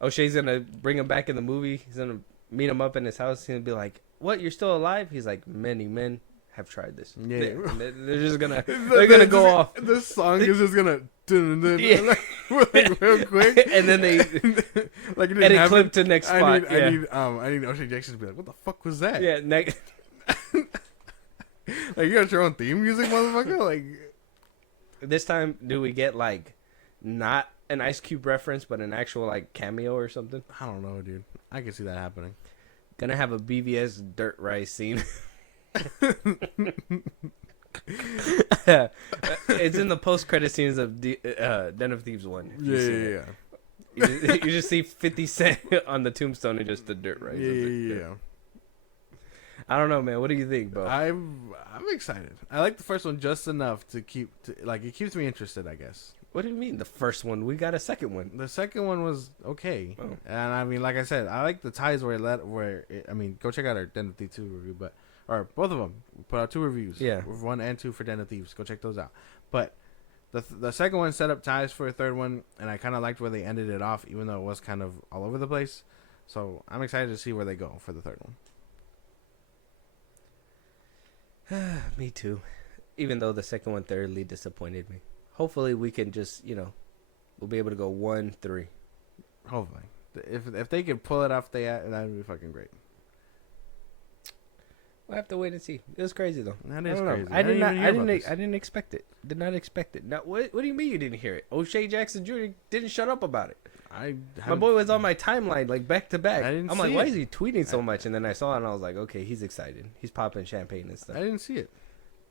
O'Shea's gonna bring him back in the movie. He's gonna meet him up in his house. He's gonna be like, "What? You're still alive?" He's like, "Many men have tried this." Yeah. They're just gonna they're gonna go off. The song is just gonna Yeah. like, real quick, And then they like it didn't edit happen. clip to next spot. I need O'Shea Jackson to be like, what the fuck was that? Yeah, Like, you got your own theme music, motherfucker. Like, this time, do we get like not an Ice Cube reference, but an actual like cameo or something? I don't know, dude. I can see that happening. Gonna have a BVS dirt rice scene. It's in the post credit scenes of Den of Thieves 1. if you've seen it. You just see 50 Cent on the tombstone and just the dirt rice. Yeah. I don't know, man. What do you think, bro? I'm excited. I like the first one just enough to it keeps me interested, I guess. What do you mean the first one? We got a second one. The second one was okay, Oh. and I mean, like I said, I like the ties where go check out our Den of Thieves 2 review, or both of them. We put out 2 reviews, Yeah. 1 and 2 for Den of Thieves. Go check those out. But the second one set up ties for a third one, and I kind of liked where they ended it off, even though it was kind of all over the place. So I'm excited to see where they go for the third one. Me too. Even though the second one thoroughly disappointed me. Hopefully we can just, we'll be able to go 1-3. Hopefully, if they could pull it off, that would be fucking great. We'll have to wait and see. It was crazy though. That I is don't know. crazy. I did not. even hear about this. I didn't expect it. Did not expect it. Now, what do you mean you didn't hear it? O'Shea Jackson Jr. didn't shut up about it. My boy was on my timeline like back to back. I didn't I'm like, see why it. is he tweeting so much? And then I saw it and I was like, okay, he's excited. He's popping champagne and stuff. I didn't see it.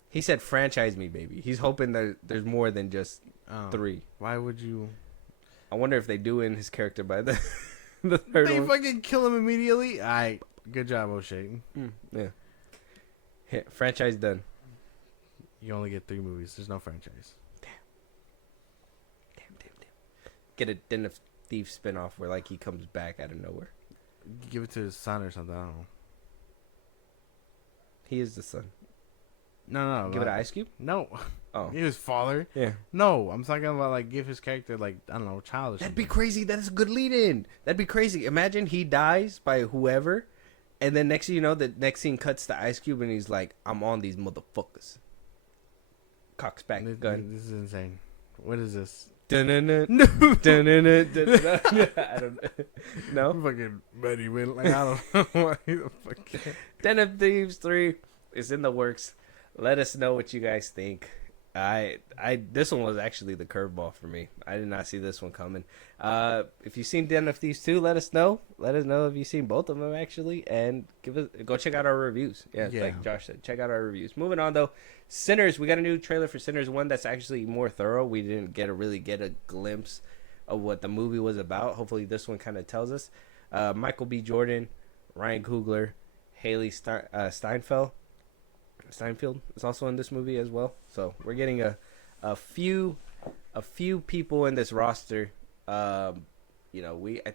He said, "Franchise me, baby." He's hoping that there's more than just Oh, 3. Why would you? I wonder if they do in his character by the the third They one. fucking kill him immediately. Good job, O'Shea. Yeah. Franchise done. You only get 3 movies. There's no franchise. Damn. Get a Den of Thieves spinoff where like he comes back out of nowhere. Give it to his son or something. I don't know. He is the son. No, Give it an Ice Cube? No. Oh. His father. Yeah. No, I'm talking about like give his character like I don't know, child or That'd something. be crazy. That is a good lead-in. That'd be crazy. Imagine he dies by whoever, and then next thing you know, the next scene cuts to Ice Cube, and he's like, "I'm on these motherfuckers." Cocks back gun. This is insane. What is this? Dun-dun-dun. Dun-dun-dun. I don't know. No? Fucking Betty Will. Like, I don't know why the fuck. Den of Thieves 3 is in the works. Let us know what you guys think. This one was actually the curveball for me. I did not see this one coming. If you've seen Den of Thieves 2, let us know. Let us know if you've seen both of them actually, and go check out our reviews. Yeah, like Josh said, check out our reviews. Moving on though, Sinners. We got a new trailer for Sinners 1 that's actually more thorough. We didn't really get a glimpse of what the movie was about. Hopefully this one kind of tells us. Michael B. Jordan, Ryan Coogler, Haley Steinfeld is also in this movie as well. So we're getting a few people in this roster. I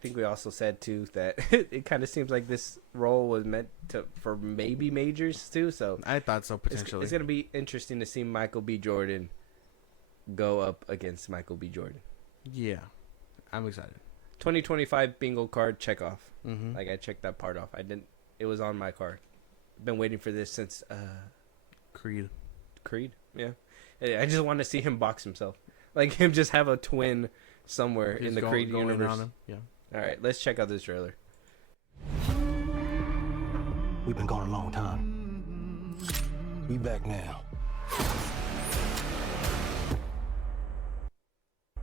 think we also said too that it kind of seems like this role was meant for maybe majors too. So I thought so potentially. It's gonna be interesting to see Michael B. Jordan go up against Michael B. Jordan. Yeah, I'm excited. 2025 bingo card check off. Mm-hmm. Like I checked that part off. It was on my card. Been waiting for this since Creed. Yeah. I just want to see him box himself. Like him just have a twin somewhere in the Creed universe. Yeah. All right, let's check out this trailer. We've been gone a long time. We back now.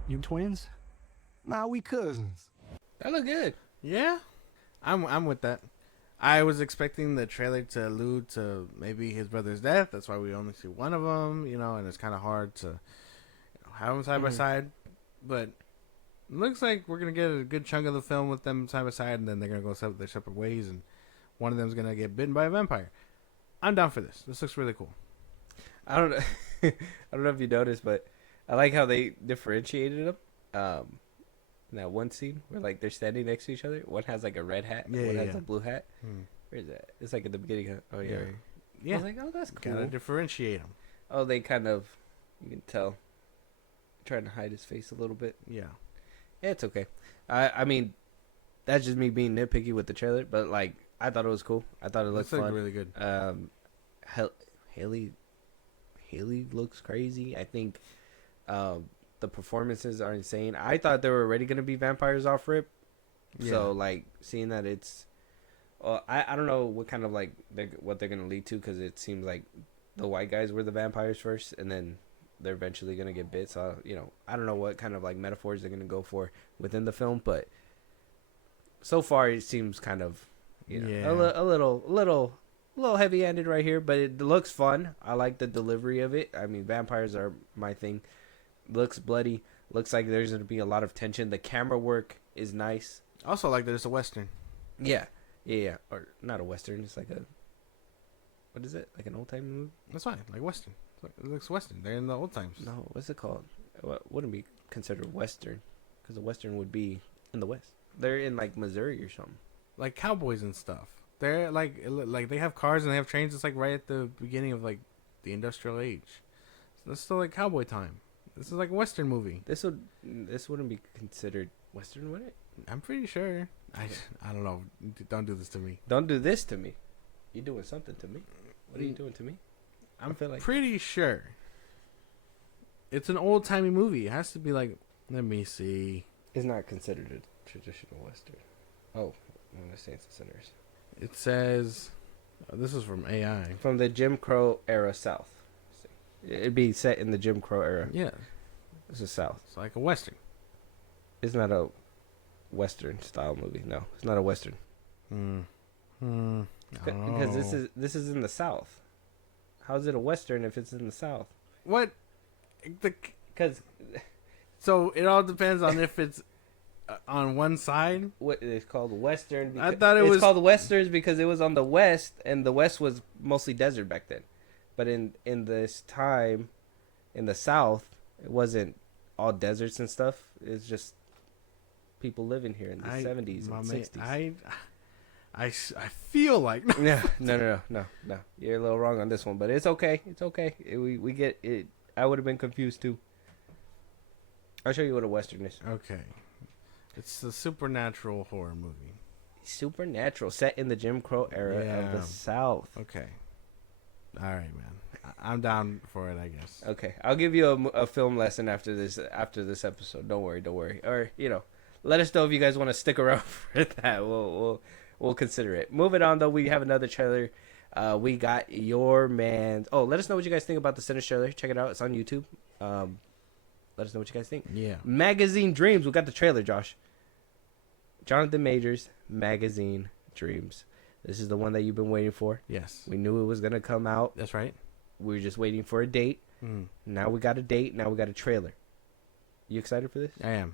You twins? Nah, we cousins. That look good. Yeah, I'm with that. I was expecting the trailer to allude to maybe his brother's death. That's why we only see one of them, and it's kind of hard to have them side by side. But it looks like we're going to get a good chunk of the film with them side by side, and then they're going to go their separate ways, and one of them's going to get bitten by a vampire. I'm down for this. This looks really cool. I don't know. I don't know if you noticed, but I like how they differentiated them. In that one scene where like they're standing next to each other, one has like a red hat, and one has a blue hat. Where is that? It's like at the beginning. Oh yeah, yeah. I was like, oh, that's cool. Gotta differentiate them. Oh, they kind of, you can tell, trying to hide his face a little bit. Yeah, It's okay. I mean, that's just me being nitpicky with the trailer, but like I thought it was cool. I thought it looked fun. really good. Haley looks crazy. I think the performances are insane. I thought there were already going to be vampires off rip. Yeah. So like seeing that it's I don't know what kind of like what they're going to lead to, because it seems like the white guys were the vampires first and then they're eventually going to get bit. So I don't know what kind of like metaphors they're going to go for within the film, but so far it seems kind of a little heavy-handed right here, but it looks fun. I like the delivery of it. I mean, vampires are my thing. Looks bloody. Looks like there's going to be a lot of tension. The camera work is nice. Also like that it's a Western. Yeah. Or not a Western. It's like what is it? Like an old-time movie? That's fine. Like Western. It looks Western. They're in the old times. No, what's it called? What wouldn't be considered Western? Because a Western would be in the West. They're in like Missouri or something. Like cowboys and stuff. They're like they have cars and they have trains. It's like right at the beginning of like the industrial age. So that's still like cowboy time. This is like a Western movie. This wouldn't be considered Western, would it? I'm pretty sure. I don't know. Don't do this to me. Don't do this to me. You're doing something to me. What are you doing to me? I'm pretty sure. It's an old timey movie. It has to be like. Let me see. It's not considered a traditional Western. Oh, I'm gonna say it's the Sinners. It says, this is from AI. From the Jim Crow era South. It'd be set in the Jim Crow era. Yeah. This is South. It's like a Western. It's not a Western style movie. No, it's not a Western. Because this is in the South. How is it a Western if it's in the South? What? Because so it all depends on if it's on one side. What it's called Western. I thought it was called Westerns because it was on the West, and the West was mostly desert back then. But in this time, in the South, it wasn't all deserts and stuff. It's just people living here in the 70s and 60s. I feel like No. You're a little wrong on this one, but it's okay. It's okay. We get it. I would have been confused too. I'll show you what a Western is. Okay. It's a supernatural horror movie. Supernatural, set in the Jim Crow era of the South. Okay. All right, man. I'm down for it, I guess. Okay, I'll give you a film lesson after this episode. Don't worry. Or let us know if you guys want to stick around for that. We'll consider it. Moving on though, we have another trailer. We got Your Man. Oh, let us know what you guys think about the Sinners trailer. Check it out. It's on YouTube. Let us know what you guys think. Yeah. Magazine Dreams. We got the trailer, Josh. Jonathan Majors, Magazine Dreams. This is the one that you've been waiting for. Yes. We knew it was going to come out. That's right. We were just waiting for a date. Now we got a date. Now we got a trailer. You excited for this? I am.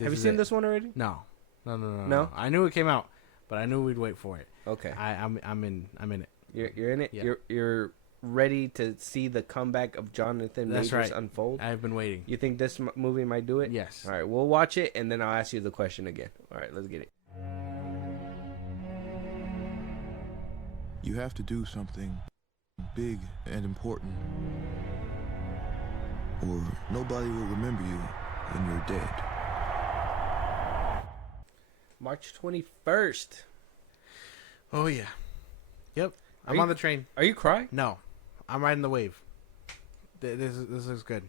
Have you seen this one already? No. No? I knew it came out, but I knew we'd wait for it. Okay. I'm in it. You're in it? Yeah. You're ready to see the comeback of Jonathan That's Majors right. unfold? I've been waiting. You think this movie might do it? Yes. All right, we'll watch it, and then I'll ask you the question again. All right, let's get it. You have to do something big and important, or nobody will remember you when you're dead. March 21st. Oh, yeah. Yep. I'm on the train. Are you crying? No. I'm riding the wave. This looks good.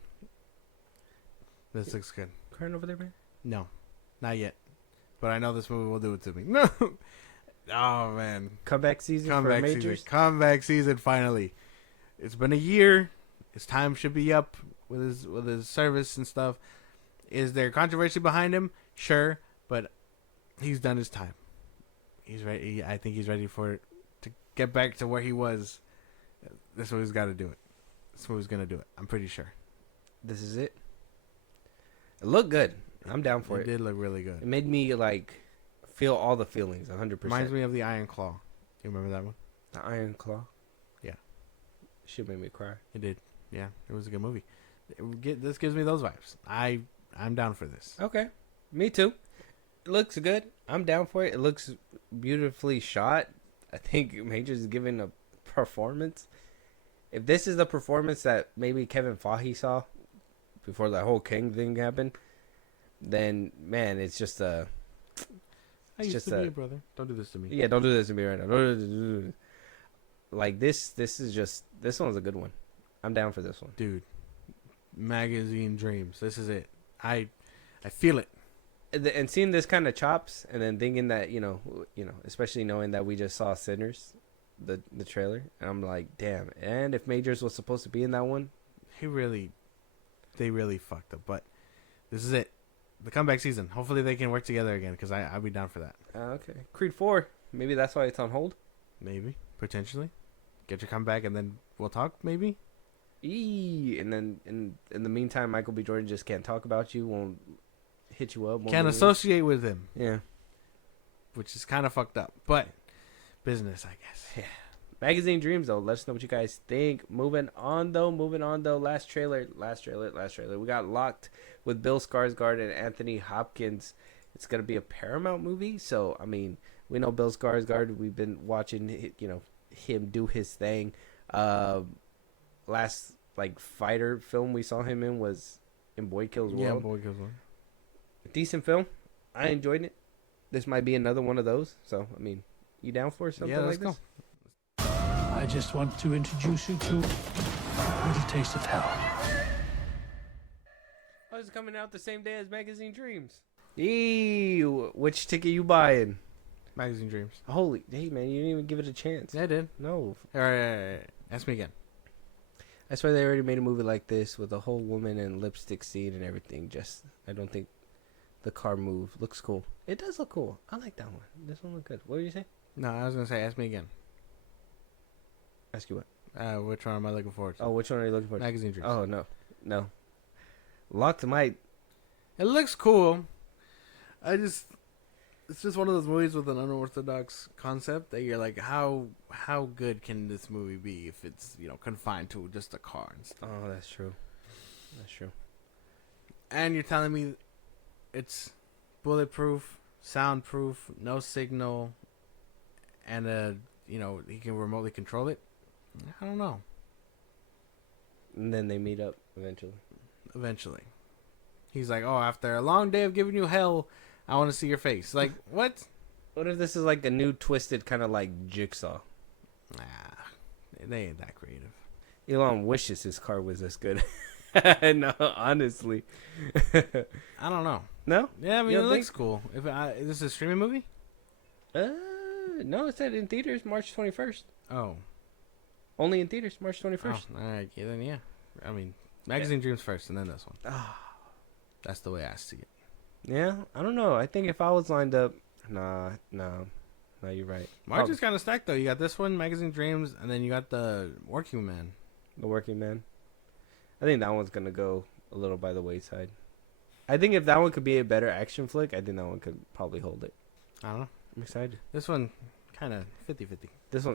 This looks good. Crying over there, man? No. Not yet. But I know this movie will do it to me. No. Oh, man. Comeback season for Majors? Comeback season, finally. It's been a year. His time should be up with his service and stuff. Is there controversy behind him? Sure. But he's done his time. He's ready. I think he's ready for it to get back to where he was. This movie's got to do it. This movie's going to do it. I'm pretty sure. This is it? It looked good. I'm down for it. It did look really good. It made me, feel all the feelings, 100%. Reminds me of the Iron Claw. You remember that one? The Iron Claw? Yeah. Shit made me cry. It did. Yeah, it was a good movie. This gives me those vibes. I'm down for this. Okay. Me too. It looks good. I'm down for it. It looks beautifully shot. I think Majors is giving a performance. If this is the performance that maybe Kevin Feige saw before the whole King thing happened, then, man, it's just a... I used to be your brother. Don't do this to me. Yeah, don't do this to me right now. This one's a good one. I'm down for this one. Dude, Magazine Dreams. This is it. I feel it. And seeing this kind of chops, and then thinking that especially knowing that we just saw Sinners, the trailer, and I'm like, damn. And if Majors was supposed to be in that one, they really fucked up. But this is it. The comeback season. Hopefully they can work together again, because I'll be down for that. Okay. Creed 4. Maybe that's why it's on hold. Maybe, potentially. Get your comeback, and then we'll talk. Maybe. And then in the meantime, Michael B. Jordan just can't talk about you. Won't hit you up. Can't associate with him. Yeah. Which is kind of fucked up, but business, I guess. Yeah. Magazine Dreams, though. Let us know what you guys think. Moving on, though. Last trailer. We got Locked with Bill Skarsgård and Anthony Hopkins. It's going to be a Paramount movie. So, I mean, we know Bill Skarsgård. We've been watching, him do his thing. Last, fighter film we saw him in was in Boy Kills World. Yeah, Boy Kills World. Decent film. I enjoyed it. This might be another one of those. So, I mean, you down for something like this? Go. I just want to introduce you to a little taste of hell. Oh, it's coming out the same day as Magazine Dreams. Eee, which ticket you buying? Magazine Dreams. Holy, hey man, you didn't even give it a chance. Yeah, I did. No. All right. Ask me again. I swear they already made a movie like this with a whole woman and lipstick scene and everything. Just, I don't think the car move looks cool. It does look cool. I like that one. This one look good. What were you saying? No, I was gonna say, ask me again. Ask you what? Which one am I looking forward to? Oh, which one are you looking for? Magazine Dreams. Oh, no. Locked might. It looks cool. It's just one of those movies with an unorthodox concept that you're like, how good can this movie be if it's confined to just a car and stuff. Oh, that's true. And you're telling me it's bulletproof, soundproof, no signal, and he can remotely control it. I don't know. And then they meet up eventually. Eventually, he's like, "Oh, after a long day of giving you hell, I want to see your face." Like, what? What if this is like a new twisted kind of like Jigsaw? Nah, they ain't that creative. Elon wishes his car was this good. No, honestly. I don't know. No? Yeah, I mean, You it don't looks cool. If this is a streaming movie? No, it said in theaters March 21st. Oh. Only in theaters March 21st. Oh, all right. Yeah, then yeah. I mean, Magazine Dreams first, and then this one. Ah. That's the way I see it. Yeah, I don't know. I think if I was lined up, no, you're right. March is kind of stacked though. You got this one, Magazine Dreams, and then you got the Working Man. The Working Man. I think that one's gonna go a little by the wayside. I think if that one could be a better action flick, I think that one could probably hold it. I don't know. I'm excited. This one, kind of 50-50.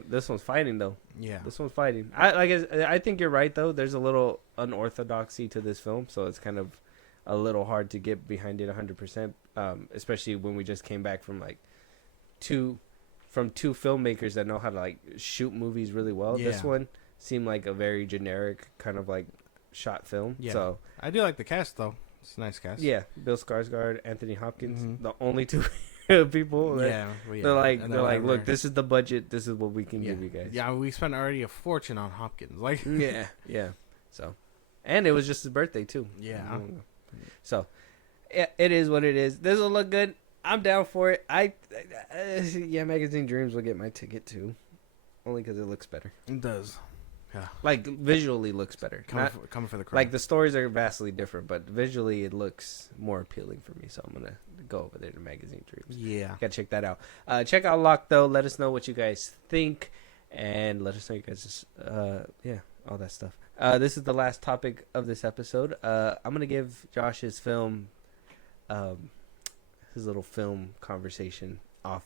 This one's fighting though. Yeah. This one's fighting. I think you're right though. There's a little unorthodoxy to this film, so it's kind of a little hard to get behind it 100%. Especially when we just came back from two filmmakers that know how to like shoot movies really well. Yeah. This one seemed like a very generic kind of like shot film. Yeah. So I do like the cast though. It's a nice cast. yeah, Bill Skarsgård, Anthony Hopkins, Mhm. the only two people. That, Yeah. Well, yeah. They're like, And look, this is the budget. This is what we can give you guys. Yeah, we spent already a fortune on Hopkins. Like, yeah. So, and it was just his birthday too. yeah. So, it is what it is. This will look good. I'm down for it. Magazine Dreams will get my ticket too, only because it looks better. It does. Yeah. Like visually looks better. Coming for the crowd. Like the stories are vastly different, but visually it looks more appealing for me. So I'm gonna go over there to Magazine Dreams. Yeah. Gotta check that out. Check out Lock though. Let us know what you guys think, and let us know you guys all that stuff. This is the last topic of this episode. I'm gonna give Josh his little film conversation off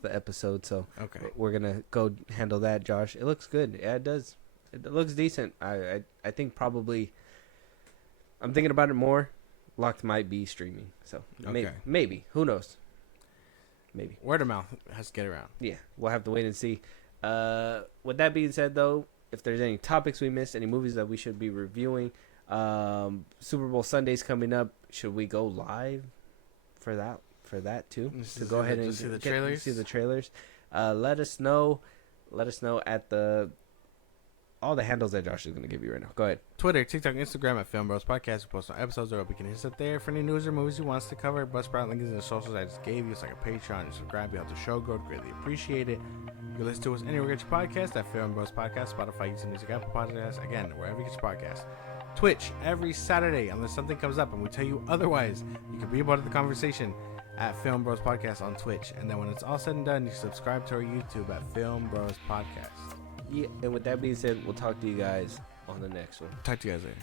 the episode. So Okay. we're gonna go handle that, Josh. It looks good. Yeah, it does. It looks decent. I think probably. I'm thinking about it more. Locked might be streaming, so maybe. Who knows? Maybe. Word of mouth has to get around. Yeah, we'll have to wait and see. With that being said, though, if there's any topics we missed, any movies that we should be reviewing, Super Bowl Sunday's coming up. Should we go live for that too? To go ahead and see the trailers. See the trailers. Let us know. Let us know at all the handles that Josh is going to give you right now. Go ahead. Twitter, TikTok, Instagram at FilmBros Podcast. We post our episodes or we can hit us up there for any news or movies you want us to cover. Buzzsprout link is in the socials I just gave you. It's like a Patreon. Just subscribe. You help the show grow. Greatly appreciate it. You can listen to us anywhere you get your podcast at FilmBros Podcast, Spotify, YouTube Music, Apple Podcasts. Again, wherever you get your podcast. Twitch every Saturday, unless something comes up and we tell you otherwise. You can be a part of the conversation at FilmBros Podcast on Twitch. And then when it's all said and done, you subscribe to our YouTube at FilmBros Podcast. Yeah, and with that being said, we'll talk to you guys on the next one. Talk to you guys later.